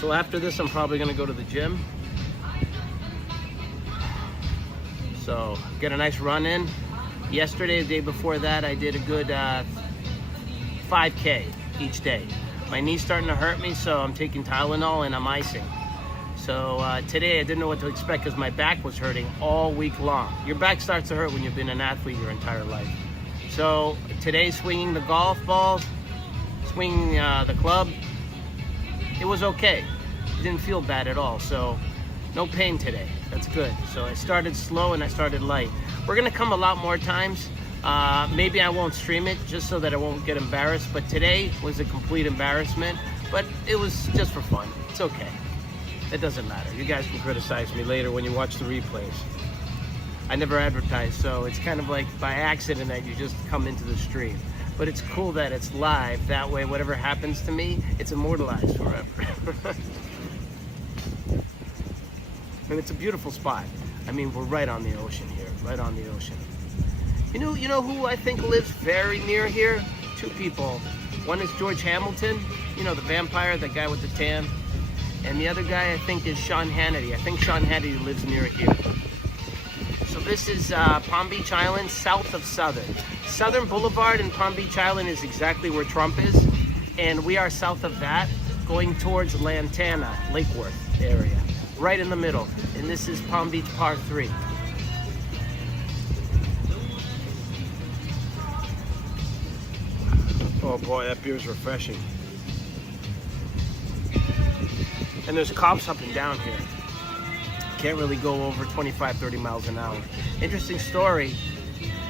So after this, I'm probably gonna go to the gym. So get a nice run in. Yesterday, the day before that, I did a good 5K each day. My knee's starting to hurt me, so I'm taking Tylenol and I'm icing. So today I didn't know what to expect because my back was hurting all week long. Your back starts to hurt when you've been an athlete your entire life. So today, swinging the golf balls, swinging the club, it was okay. It didn't feel bad at all. So no pain today. That's good. So I started slow and I started light. We're gonna come a lot more times. Maybe I won't stream it just so that I won't get embarrassed, but today was a complete embarrassment, but it was just for fun. It's okay. It doesn't matter. You guys can criticize me later when you watch the replays. I never advertise, so it's kind of like by accident that you just come into the stream. But it's cool that it's live. That way, whatever happens to me, it's immortalized forever. And it's a beautiful spot. I mean, we're right on the ocean here, right on the ocean. You know who I think lives very near here? 2 people. One is George Hamilton, you know, the vampire, the guy with the tan. And the other guy, I think, is Sean Hannity. I think Sean Hannity lives near here. So this is Palm Beach Island, south of Southern. Southern Boulevard in Palm Beach Island is exactly where Trump is. And we are south of that, going towards Lantana, Lake Worth area. Right in the middle. And this is Palm Beach Par 3. Oh boy, that beer's refreshing. And there's cops up and down here. can't really go over 25, 30 miles an hour. Interesting story.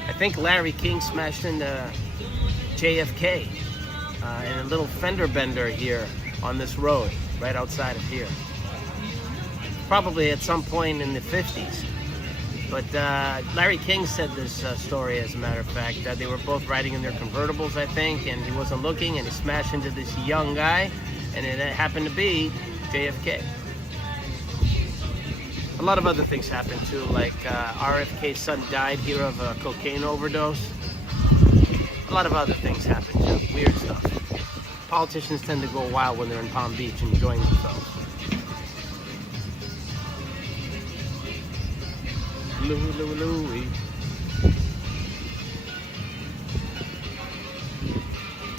I think Larry King smashed into JFK in a little fender bender here on this road, right outside of here. Probably at some point in the 50s. But Larry King said this story, as a matter of fact, that they were both riding in their convertibles, I think, and he wasn't looking, and he smashed into this young guy, and it happened to be JFK. A lot of other things happened too, like RFK's son died here of a cocaine overdose. A lot of other things happened too, weird stuff. Politicians tend to go wild when they're in Palm Beach and enjoying themselves. Louie.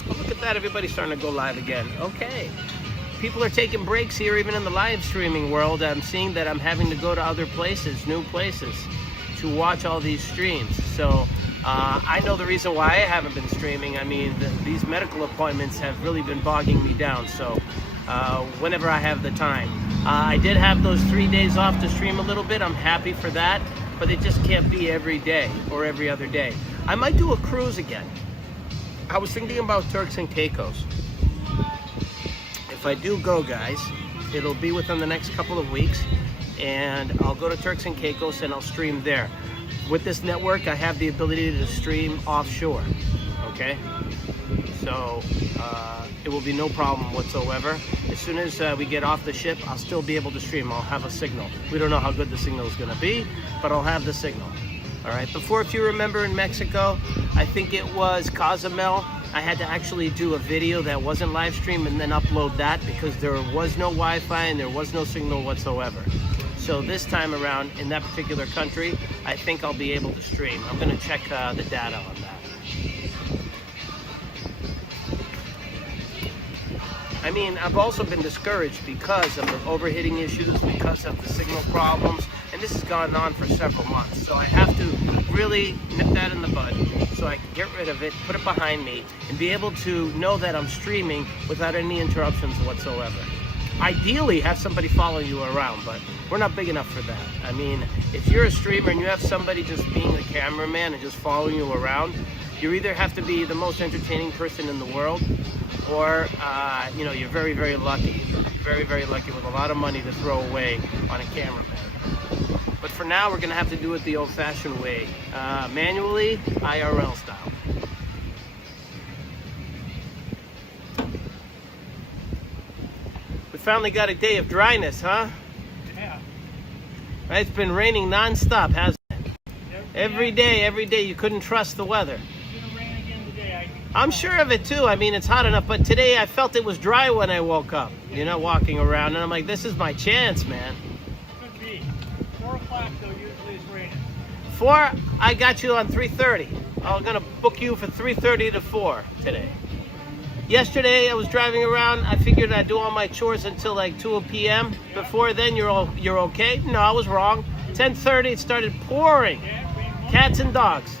Oh, look at that, everybody's starting to go live again. Okay. People are taking breaks here, even in the live streaming world. I'm seeing that I'm having to go to other places, new places, to watch all these streams. So I know the reason why I haven't been streaming. I mean, these medical appointments have really been bogging me down. So whenever I have the time. I did have those 3 days off to stream a little bit. I'm happy for that. But it just can't be every day or every other day. I might do a cruise again. I was thinking about Turks and Caicos. If I do go, guys, it'll be within the next couple of weeks, and I'll go to Turks and Caicos and I'll stream there. With this network, I have the ability to stream offshore, okay? So it will be no problem whatsoever. As soon as we get off the ship, I'll still be able to stream. I'll have a signal. We don't know how good the signal is gonna be, but I'll have the signal. All right, before, if you remember, in Mexico, I think it was Cozumel, I had to actually do a video that wasn't live stream and then upload that because there was no Wi-Fi and there was no signal whatsoever. So this time around, in that particular country, I think I'll be able to stream. I'm gonna check the data on that. I mean, I've also been discouraged because of the overheating issues, because of the signal problems, and this has gone on for several months. So I have to really nip that in the bud so I can get rid of it, put it behind me, and be able to know that I'm streaming without any interruptions whatsoever. Ideally, have somebody following you around, but we're not big enough for that. I mean, if you're a streamer and you have somebody just being the cameraman and just following you around, you either have to be the most entertaining person in the world, or you know, you're very, very lucky. Very, very lucky with a lot of money to throw away on a cameraman. But for now, we're gonna have to do it the old-fashioned way, manually, IRL style. We finally got a day of dryness, huh? Yeah. Right, it's been raining non-stop, hasn't it? Every day, you couldn't trust the weather. It's gonna rain again today. I'm sure of it too. I mean, it's hot enough, but today I felt it was dry when I woke up, you know, walking around, and I'm like, this is my chance, man. Could be. 4 o'clock though usually is raining. 4, I got you on 3:30. I'm gonna book you for 3:30 to 4 today. Yesterday I was driving around. I figured I'd do all my chores until like 2 p.m. Before then, you're okay? No, I was wrong. 10:30 it started pouring. Cats and dogs.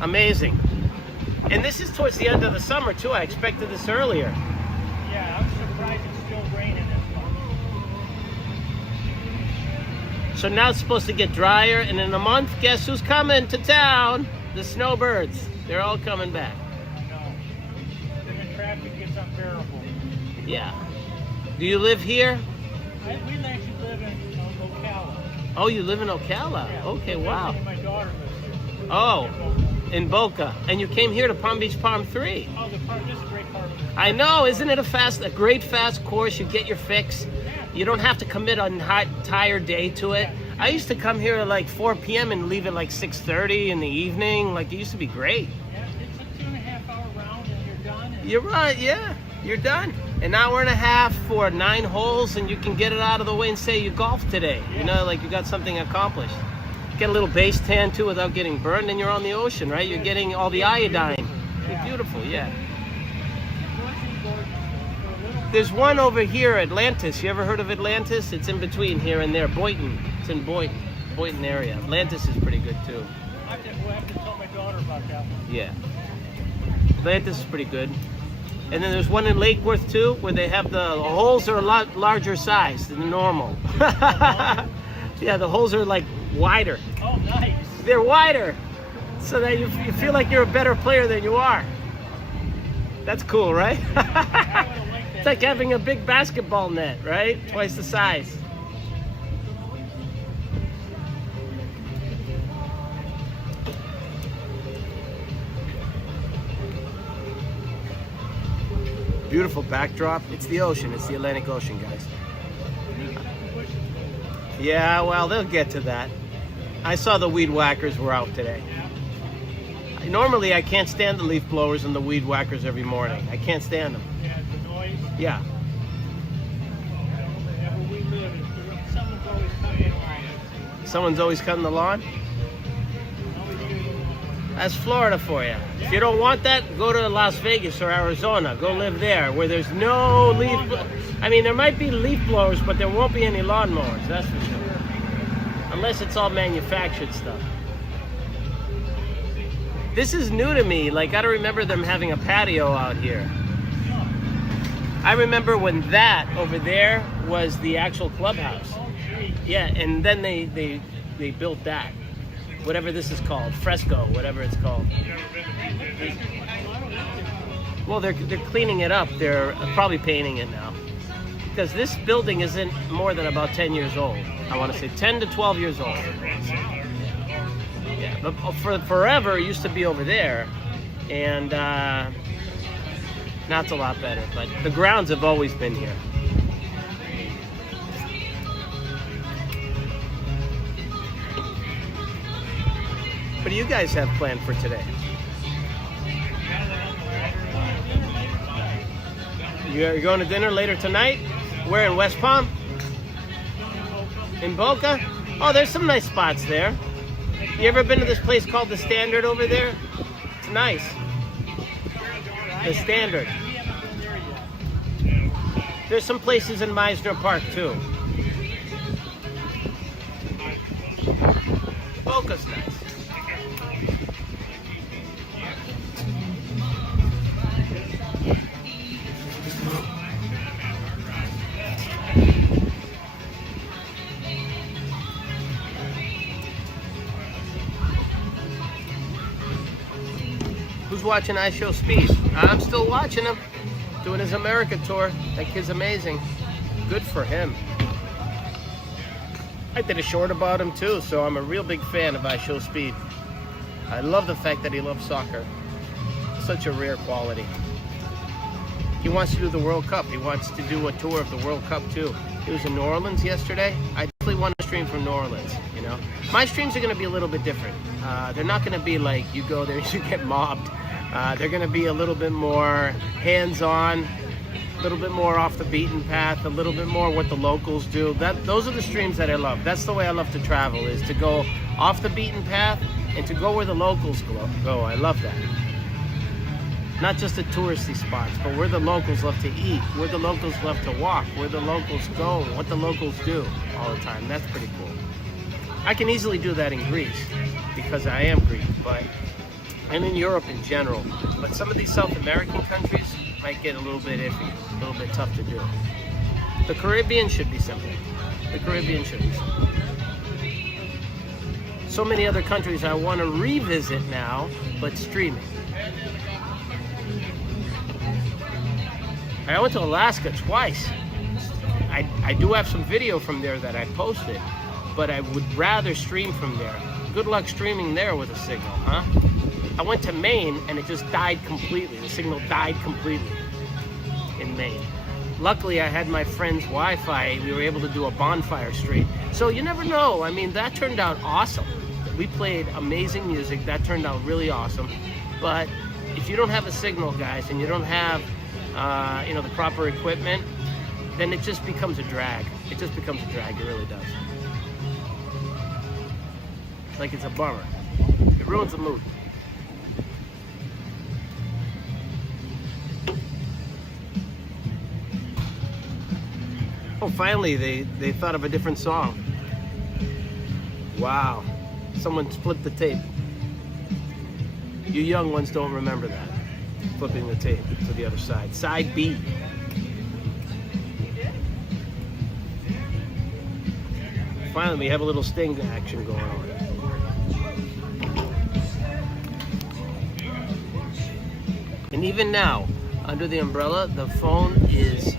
Amazing. And this is towards the end of the summer too. I expected this earlier. Yeah, I'm surprised it's still raining this month. So now it's supposed to get drier, and in a month, guess who's coming to town? The snowbirds. They're all coming back. No. Then the traffic gets unbearable. Yeah. Do you live here? We actually live in Ocala. Oh, you live in Ocala? Yeah, Okay, we're wow. visiting my daughter lives here. Oh, in Boca. And you came here to Palm Beach Palm 3. Oh, this is a great part of it. I know, isn't it a great fast course? You get your fix. You don't have to commit an entire day to it. I used to come here at like 4 p.m. and leave at like 6:30 in the evening. Like, it used to be great. Yeah, it's a 2.5 hour round and you're done. And You're right, yeah. You're done. An hour and a half for 9 holes, and you can get it out of the way and say you golfed today. You know, like you got something accomplished. Get a little base tan too without getting burned, and you're on the ocean, right? You're getting all the iodine. It's beautiful, yeah. There's one over here, Atlantis. You ever heard of Atlantis? It's in between here and there. Boynton. It's in Boynton area. Atlantis is pretty good too. we'll have to tell my daughter about that one. Yeah. Atlantis is pretty good. And then there's one in Lake Worth too, where they have the holes are a lot larger size than normal. Yeah, the holes are like wider. Oh, nice. They're wider, so that you feel like you're a better player than you are. That's cool, right? It's like having a big basketball net, right? Twice the size. Beautiful backdrop. It's the ocean. It's the Atlantic Ocean, guys. Yeah, well, they'll get to that. I saw the weed whackers were out today. Normally, I can't stand the leaf blowers and the weed whackers every morning. I can't stand them. Yeah, the noise. Yeah. Wherever we live, someone's always cutting the lawn. Someone's always cutting the lawn. Always doing That's Florida for you. If you don't want that, go to Las Vegas or Arizona. Go live there where there's no leaf. I mean, there might be leaf blowers, but there won't be any lawnmowers. That's for sure. Unless it's all manufactured stuff. This is new to me. Like, I don't remember them having a patio out here. I remember when that over there was the actual clubhouse. Yeah, and then they built that. Whatever this is called, fresco, whatever it's called. Well, they're cleaning it up. They're probably painting it now. Because this building isn't more than about 10 years old. I want to say 10 to 12 years old. Yeah, but for forever, it used to be over there. And now it's a lot better. But the grounds have always been here. What do you guys have planned for today? You're going to dinner later tonight? Where, in West Palm? In Boca? Oh, there's some nice spots there. You ever been to this place called The Standard over there? It's nice. The Standard. There's some places in Meisner Park too. Boca's nice. Who's watching I Show Speed? I'm still watching him. Doing his America tour. That kid's amazing. Good for him. I did a short about him too, so I'm a real big fan of I Show Speed. I love the fact that he loves soccer. Such a rare quality. He wants to do the World Cup. He wants to do a tour of the World Cup too. He was in New Orleans yesterday. I definitely want to stream from New Orleans, you know. My streams are going to be a little bit different. They're not going to be like you go there and you get mobbed. They're going to be a little bit more hands-on, a little bit more off the beaten path, a little bit more what the locals do. Those are the streams that I love. That's the way I love to travel, is to go off the beaten path and to go where the locals go. I love that. Not just the touristy spots, but where the locals love to eat, where the locals love to walk, where the locals go, what the locals do all the time. That's pretty cool. I can easily do that in Greece because I am Greek, and in Europe in general. But some of these South American countries might get a little bit iffy, a little bit tough to do. The Caribbean should be simple. The Caribbean should be simple. So many other countries I want to revisit now, but streaming. I went to Alaska twice. I do have some video from there that I posted, but I would rather stream from there. Good luck streaming there with a signal, huh? I went to Maine and it just died completely. The signal died completely in Maine. Luckily, I had my friend's Wi-Fi. We were able to do a bonfire stream. So you never know. I mean, that turned out awesome. We played amazing music. That turned out really awesome. But if you don't have a signal, guys, and you don't have the proper equipment, then it just becomes a drag. It just becomes a drag. It really does. Like, it's a bummer. It ruins the mood. Oh, finally, they thought of a different song. Wow. Someone flipped the tape. You young ones don't remember that. flipping the tape to the other side. Side B. Finally, we have a little sting action going on. And even now, under the umbrella, the phone is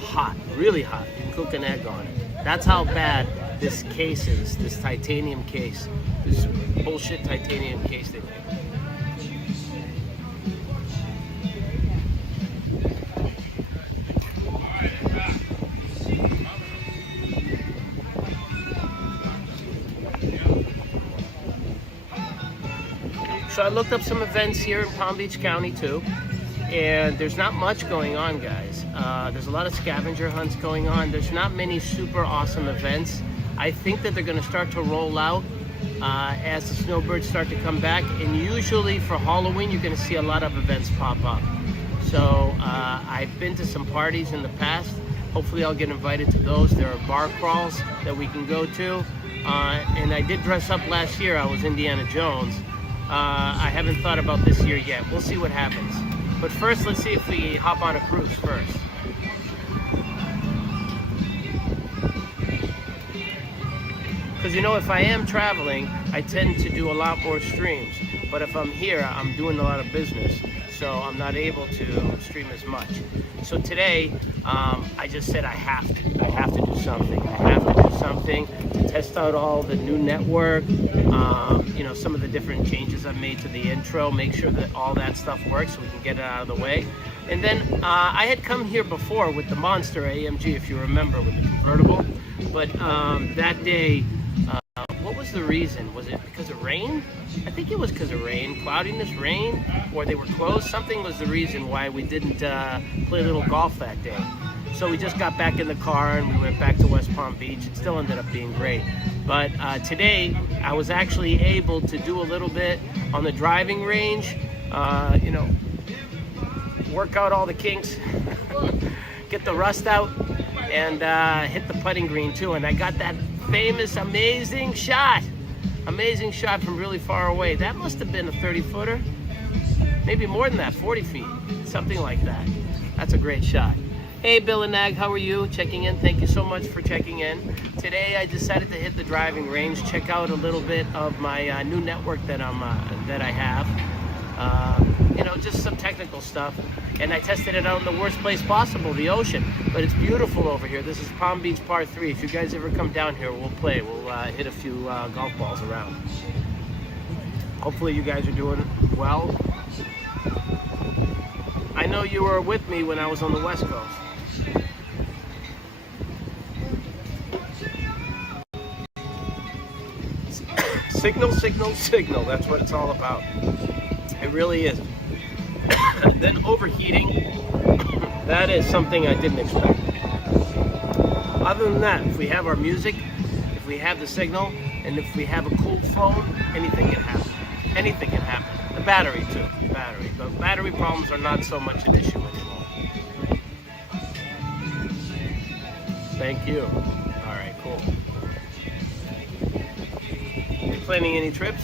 hot, really hot. You can cook an egg on it. That's how bad this case is, this titanium case, this bullshit titanium case they make. So I looked up some events here in Palm Beach County too, and there's not much going on, guys. There's a lot of scavenger hunts going on. There's not many super awesome events. I think that they're going to start to roll out as the snowbirds start to come back, and usually for Halloween you're going to see a lot of events pop up. So I've been to some parties in the past. Hopefully I'll get invited to those. There are bar crawls that we can go to, and I did dress up last year. I was Indiana Jones. I haven't thought about this year yet. We'll see what happens. But first, let's see if we hop on a cruise first. Because you know, if I am traveling, I tend to do a lot more streams. But if I'm here, I'm doing a lot of business, so I'm not able to stream as much. So today, I just said I have to do something. I have to do something to test out all the new network, you know, some of the different changes I've made to the intro, make sure that all that stuff works so we can get it out of the way. And then I had come here before with the Monster AMG, if you remember, with the convertible. But that day, what was the reason? Was it because of rain? I think it was because of rain, cloudiness, rain, or they were closed. Something was the reason why we didn't play a little golf that day. So we just got back in the car and we went back to West Palm Beach. It still ended up being great. But today I was actually able to do a little bit on the driving range, you know, work out all the kinks, get the rust out, and hit the putting green too. And I got that famous amazing shot from really far away. That must have been a 30-footer, maybe more than that, 40 feet, something like that. That's a great shot. Hey, Bill and Nag, how are you? Checking in. Thank you so much for checking in. Today I decided to hit the driving range, check out a little bit of my new network that I have. You know, just some technical stuff. And I tested it out in the worst place possible, the ocean. But it's beautiful over here. This is Palm Beach Par 3. If you guys ever come down here, we'll play. We'll hit a few golf balls around. Hopefully you guys are doing well. I know you were with me when I was on the West Coast. Signal, signal, signal. That's what it's all about. It really is. Then overheating, that is something I didn't expect. Other than that, if we have our music, if we have the signal, and if we have a cool phone, anything can happen. Anything can happen. The battery too, the battery. But battery problems are not so much an issue anymore. Thank you. All right, cool. You planning any trips?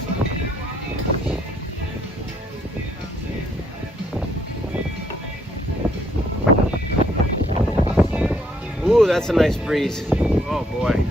Ooh, that's a nice breeze. Oh boy.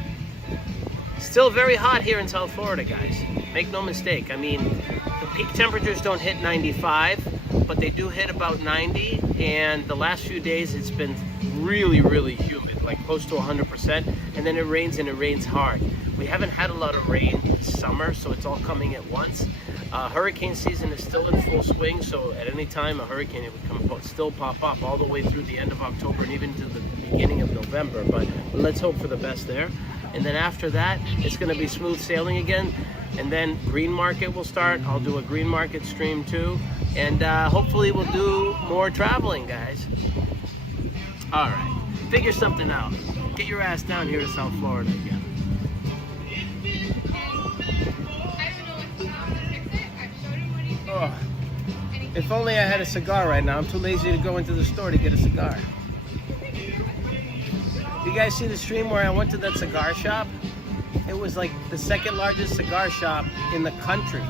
Still very hot here in South Florida, guys. Make no mistake. I mean, the peak temperatures don't hit 95, but they do hit about 90. And the last few days, it's been really, really humid, like close to 100%. And then it rains, and it rains hard. We haven't had a lot of rain this summer, so it's all coming at once. Hurricane season is still in full swing, so at any time a hurricane, it would still pop up all the way through the end of October and even to the beginning of November. But let's hope for the best there. And then after that, it's going to be smooth sailing again. And then green market will start. I'll do a green market stream too. And hopefully we'll do more traveling, guys. All right, figure something out. Get your ass down here to South Florida again. Oh, if only I had a cigar right now. I'm too lazy to go into the store to get a cigar. You guys see the stream where I went to that cigar shop? It was like the second largest cigar shop in the country.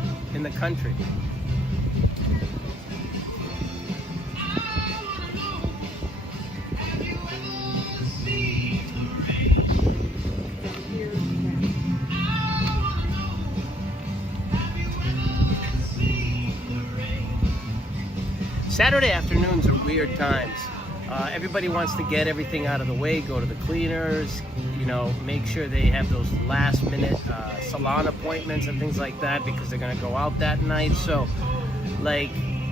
Saturday afternoons are weird times. Everybody wants to get everything out of the way, go to the cleaners, you know, make sure they have those last minute salon appointments and things like that because they're gonna go out that night. So like,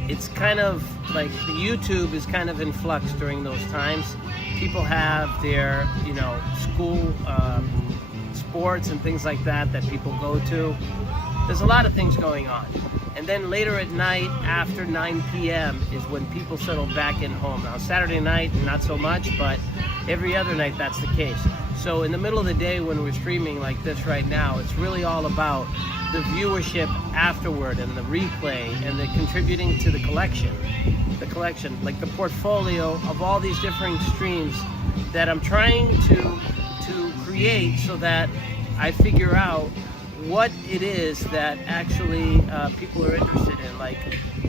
it's kind of like the YouTube is kind of in flux during those times. People have their, you know, school sports and things like that that people go to. There's a lot of things going on. And then later at night, after 9 p.m. is when people settle back in home. Now Saturday night, not so much, but every other night that's the case. So in the middle of the day when we're streaming like this right now, it's really all about the viewership afterward and the replay and the contributing to the collection, like the portfolio of all these different streams that I'm trying to create so that I figure out what it is that actually people are interested in. Like,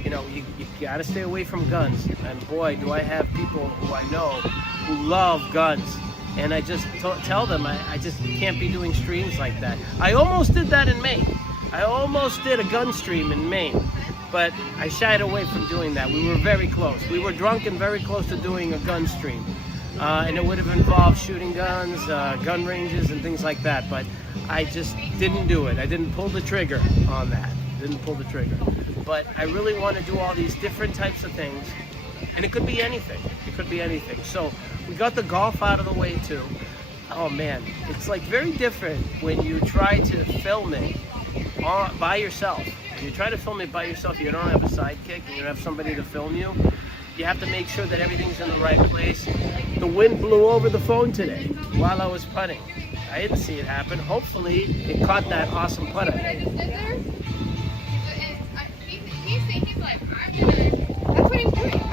you know, you gotta stay away from guns. And boy, do I have people who I know who love guns. And I just tell them I just can't be doing streams like that. I almost did that in Maine. I almost did a gun stream in Maine, but I shied away from doing that. We were very close. We were drunk and very close to doing a gun stream. And it would have involved shooting guns, gun ranges and things like that. But I just didn't do it. I didn't pull the trigger on that. Didn't pull the trigger. But I really want to do all these different types of things. And it could be anything. It could be anything. So we got the golf out of the way too. Oh man, it's like very different when you try to film it by yourself. When you try to film it by yourself, you don't have a sidekick and you have somebody to film you. You have to make sure that everything's in the right place. The wind blew over the phone today while I was putting. I didn't see it happen. Hopefully, it caught that awesome putt I made.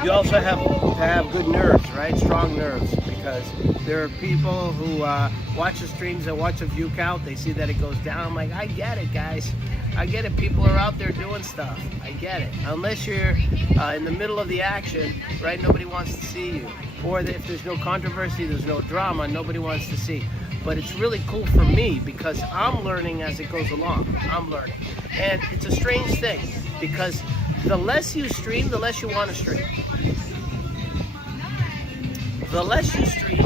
You also have to have good nerves, right? Strong nerves, because there are people who watch the streams and watch a view count. They see that it goes down. I'm like, I get it, guys. I get it. People are out there doing stuff. I get it. Unless you're in the middle of the action, right? Nobody wants to see you. Or if there's no controversy, there's no drama, nobody wants to see. But it's really cool for me because I'm learning as it goes along. I'm learning. And it's a strange thing because the less you stream, the less you want to stream. The less you stream,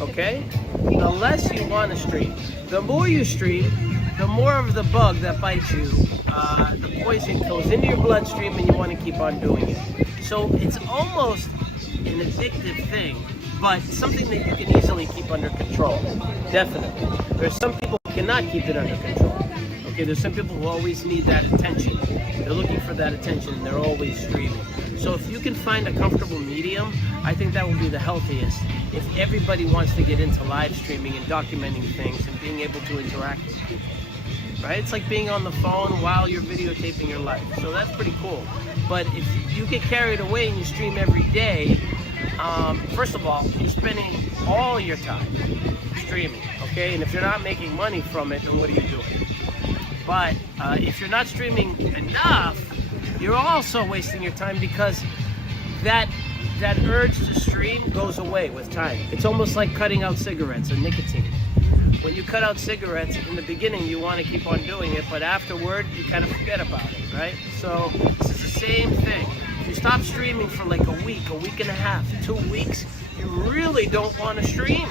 okay? The less you want to stream. The more you stream, the more of the bug that bites you, the poison goes into your bloodstream and you want to keep on doing it. So it's almost an addictive thing, but something that you can easily keep under control. Definitely. There's some people who cannot keep it under control. Okay, there's some people who always need that attention. They're looking for that attention and they're always streaming. So if you can find a comfortable medium, I think that will be the healthiest. If everybody wants to get into live streaming and documenting things and being able to interact with people. Right? It's like being on the phone while you're videotaping your life. So that's pretty cool. But if you get carried away and you stream every day, first of all, you're spending all your time streaming, okay? And if you're not making money from it, then what are you doing? But if you're not streaming enough, you're also wasting your time because that urge to stream goes away with time. It's almost like cutting out cigarettes and nicotine. When you cut out cigarettes, in the beginning you want to keep on doing it, but afterward you kind of forget about it, right? So this is the same thing. If you stop streaming for like a week and a half, 2 weeks, you really don't want to stream.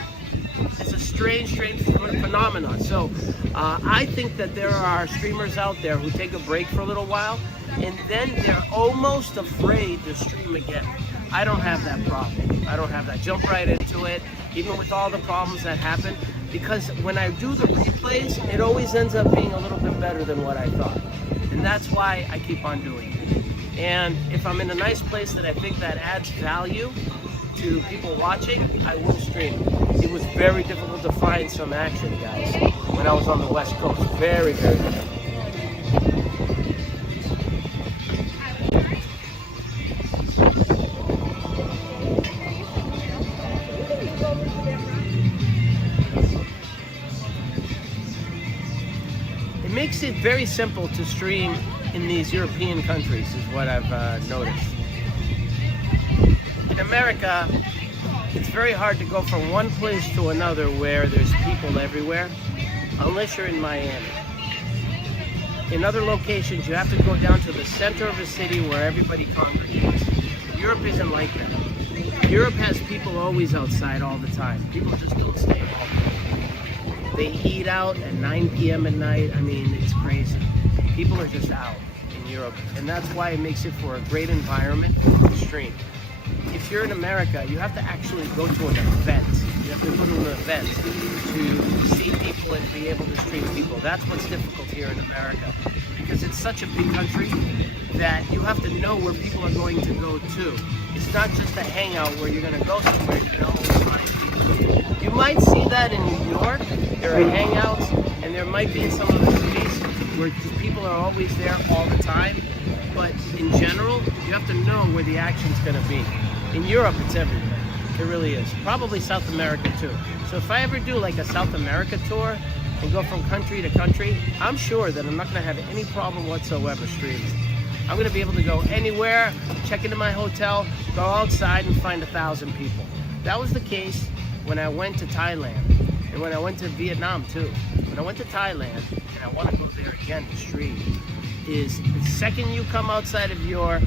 It's a strange phenomenon. So I think that there are streamers out there who take a break for a little while and then they're almost afraid to stream again. I don't have that problem. I don't have that. Jump right into it, even with all the problems that happen, because when I do the replays, it always ends up being a little bit better than what I thought. And that's why I keep on doing it. And if I'm in a nice place that I think that adds value to people watching, I will stream. It was very difficult to find some action, guys, when I was on the West Coast. Very, very difficult. It makes it very simple to stream in these European countries, is what I've noticed. In America, it's very hard to go from one place to another where there's people everywhere, unless you're in Miami. in other locations, you have to go down to the center of a city where everybody congregates. Europe isn't like that. Europe has people always outside all the time. People just don't stay home. They eat out at 9 p.m. at night. I mean, it's crazy. People are just out in Europe, and that's why it makes it for a great environment to stream. If you're in America, you have to actually go to an event. You have to go to an event to see people and be able to stream people. That's what's difficult here in America, because it's such a big country that you have to know where people are going to go to. It's not just a hangout where you're going to go somewhere and know find people. You might see that in New York. There are hangouts, and there might be in some other cities where people are always there all the time. But in general, you have to know where the action's going to be. In Europe, it's everywhere. It really is. Probably South America too. So if I ever do like a South America tour and go from country to country, I'm sure that I'm not going to have any problem whatsoever streaming. I'm going to be able to go anywhere, check into my hotel, go outside and find 1,000 people. That was the case when I went to Thailand and when I went to Vietnam too. When I went to Thailand, and I want to go there again to stream, is the second you come outside of your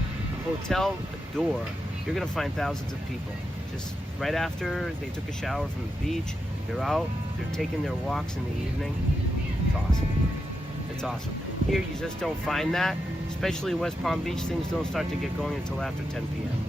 hotel door, you're going to find thousands of people. Just right after they took a shower from the beach, they're out, they're taking their walks in the evening. It's awesome. It's awesome. Here, you just don't find that. Especially in West Palm Beach, things don't start to get going until after 10 p.m.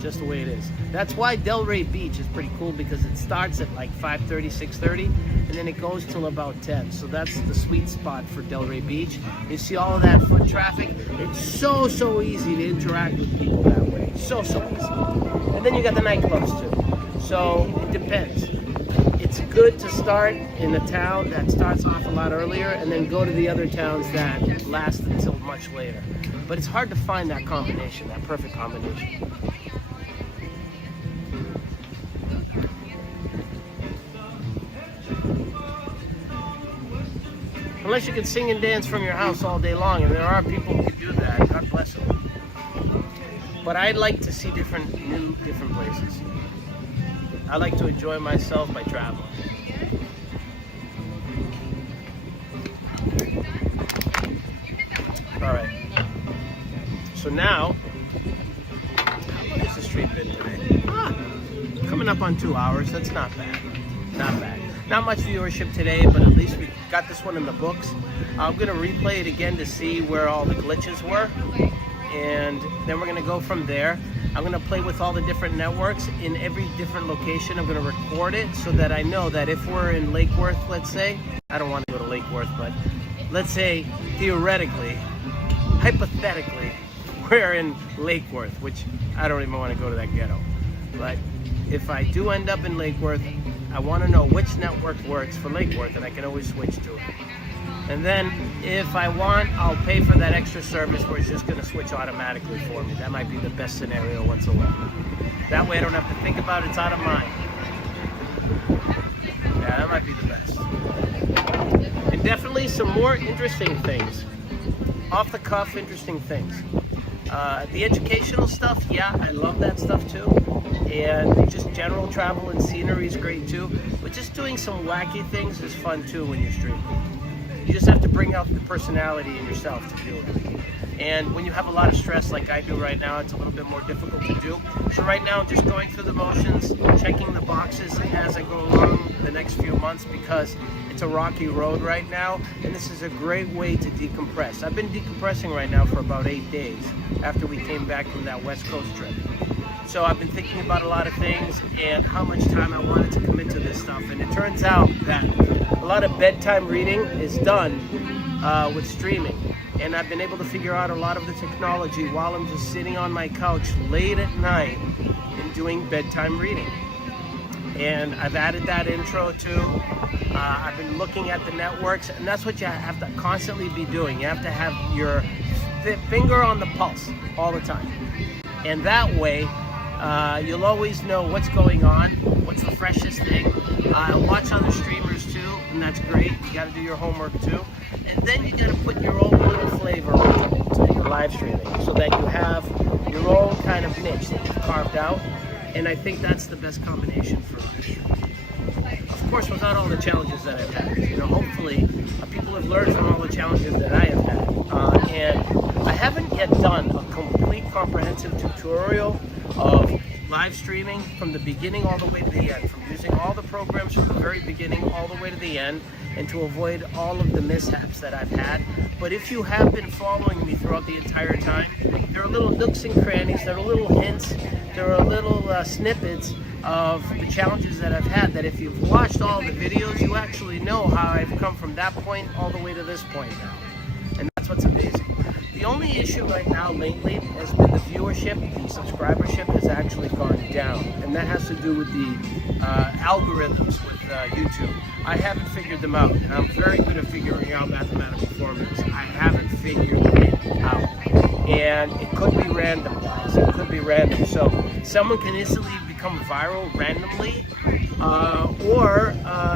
Just the way it is. That's why Delray Beach is pretty cool, because it starts at like 5:30, 6:30, and then it goes till about 10. So that's the sweet spot for Delray Beach. You see all of that foot traffic. It's so easy to interact with people that way. So easy. And then you got the nightclubs too. So it depends. It's good to start in a town that starts off a lot earlier and then go to the other towns that last until much later. But it's hard to find that combination, that perfect combination. Unless you can sing and dance from your house all day long, and there are people who can do that, God bless them. But I'd like to see different places. I like to enjoy myself by traveling. All right. So now, how long has the stream been today? Coming up on 2 hours. That's not bad. Not bad. Not much viewership today, but at least we got this one in the books. I'm going to replay it again to see where all the glitches were, and then we're going to go from there. I'm going to play with all the different networks in every different location. I'm going to record it so that I know that if we're in Lake Worth, let's say, I don't want to go to Lake Worth, but let's say theoretically, hypothetically, we're in Lake Worth, which I don't even want to go to that ghetto. But if I do end up in Lake Worth, I want to know which network works for Lake Worth, and I can always switch to it. And then if I want, I'll pay for that extra service where it's just going to switch automatically for me. That might be the best scenario whatsoever. That way I don't have to think about it. It's out of mind. Yeah, that might be the best. And definitely some more interesting things. Off the cuff, interesting things. The educational stuff, yeah, I love that stuff too. And just general travel and scenery is great too. But just doing some wacky things is fun too when you're streaming. You just have to bring out the personality in yourself to do it. And when you have a lot of stress like I do right now, it's a little bit more difficult to do. So right now I'm just going through the motions, checking the boxes as I go along the next few months, because it's a rocky road right now, and this is a great way to decompress. I've been decompressing right now for about 8 days after we came back from that West Coast trip. So I've been thinking about a lot of things and how much time I wanted to commit to this stuff. And it turns out that a lot of bedtime reading is done with streaming. And I've been able to figure out a lot of the technology while I'm just sitting on my couch late at night and doing bedtime reading. And I've added that intro too. I've been looking at the networks, and that's what you have to constantly be doing. You have to have your finger on the pulse all the time. And that way, you'll always know what's going on, what's the freshest thing. Watch other streamers too, and that's great. You got to do your homework too. And then you got to put your own little flavor into your live streaming so that you have your own kind of niche that you've carved out. And I think that's the best combination for live streaming. Of of course, without all the challenges that I've had. You know, hopefully, people have learned from all the challenges that I have had. And I haven't yet done a complete comprehensive tutorial of live streaming from the beginning all the way to the end, from using all the programs from the very beginning all the way to the end, and to avoid all of the mishaps that I've had. But if you have been following me throughout the entire time, there are little nooks and crannies, there are little hints, there are little snippets of the challenges that I've had, that if you've watched all the videos, you actually know how I've come from that point all the way to this point now. And that's what's amazing. The only issue right now lately has been the viewership. The subscribership has actually gone down, and that has to do with the algorithms with YouTube. I haven't figured them out. I'm very good at figuring out mathematical formulas. I haven't figured it out. And it could be random, guys. It could be random. So someone can easily become viral randomly, or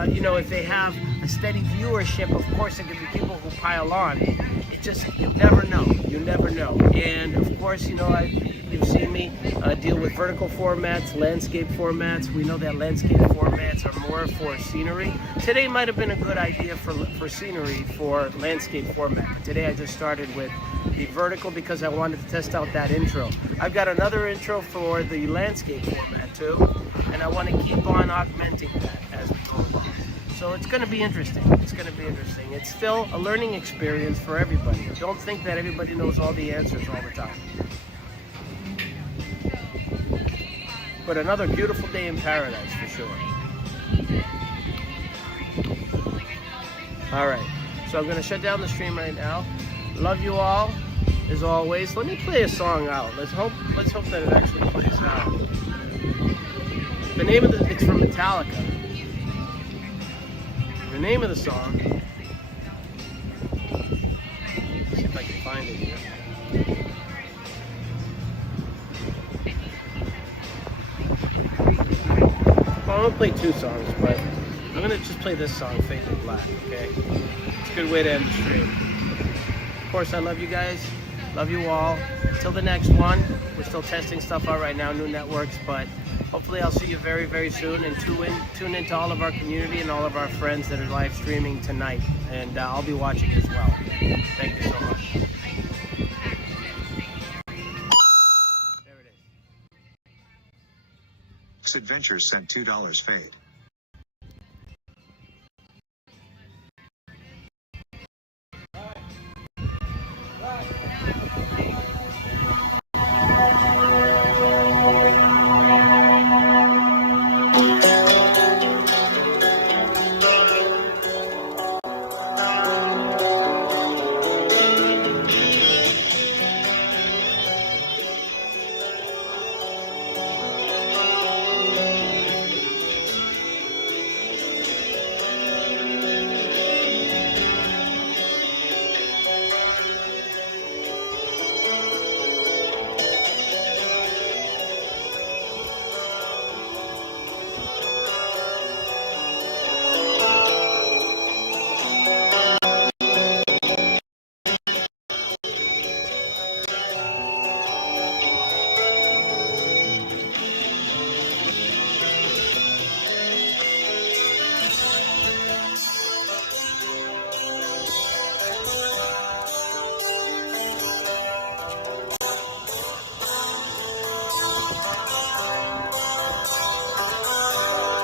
you know, if they have a steady viewership, of course there can be people who pile on. It just, you never know. You never know. And of course, you know, you've seen me deal with vertical formats, landscape formats. We know that landscape formats are more for scenery. Today might have been a good idea for scenery, for landscape format. Today I just started with the vertical because I wanted to test out that intro. I've got another intro for the landscape format too, and I want to keep on augmenting that as we go along. So it's going to be interesting. It's going to be interesting. It's still a learning experience for everybody. Don't think that everybody knows all the answers all the time. But another beautiful day in paradise for sure. All right, so I'm going to shut down the stream right now. Love you all, as always. Let me play a song out. Let's hope that it actually plays out. The name of it's from Metallica. The name of the song, let's see if I can find it here. Well, I'm going to play two songs, but I'm going to just play this song, Fade to Black, okay? It's a good way to end the stream. Of course, I love you guys. Love you all. Until the next one, we're still testing stuff out right now, new networks, but hopefully I'll see you very, very soon, and tune into all of our community and all of our friends that are live streaming tonight. And I'll be watching as well. Thank you so much. There it is. Adventures sent $2 fade. All right.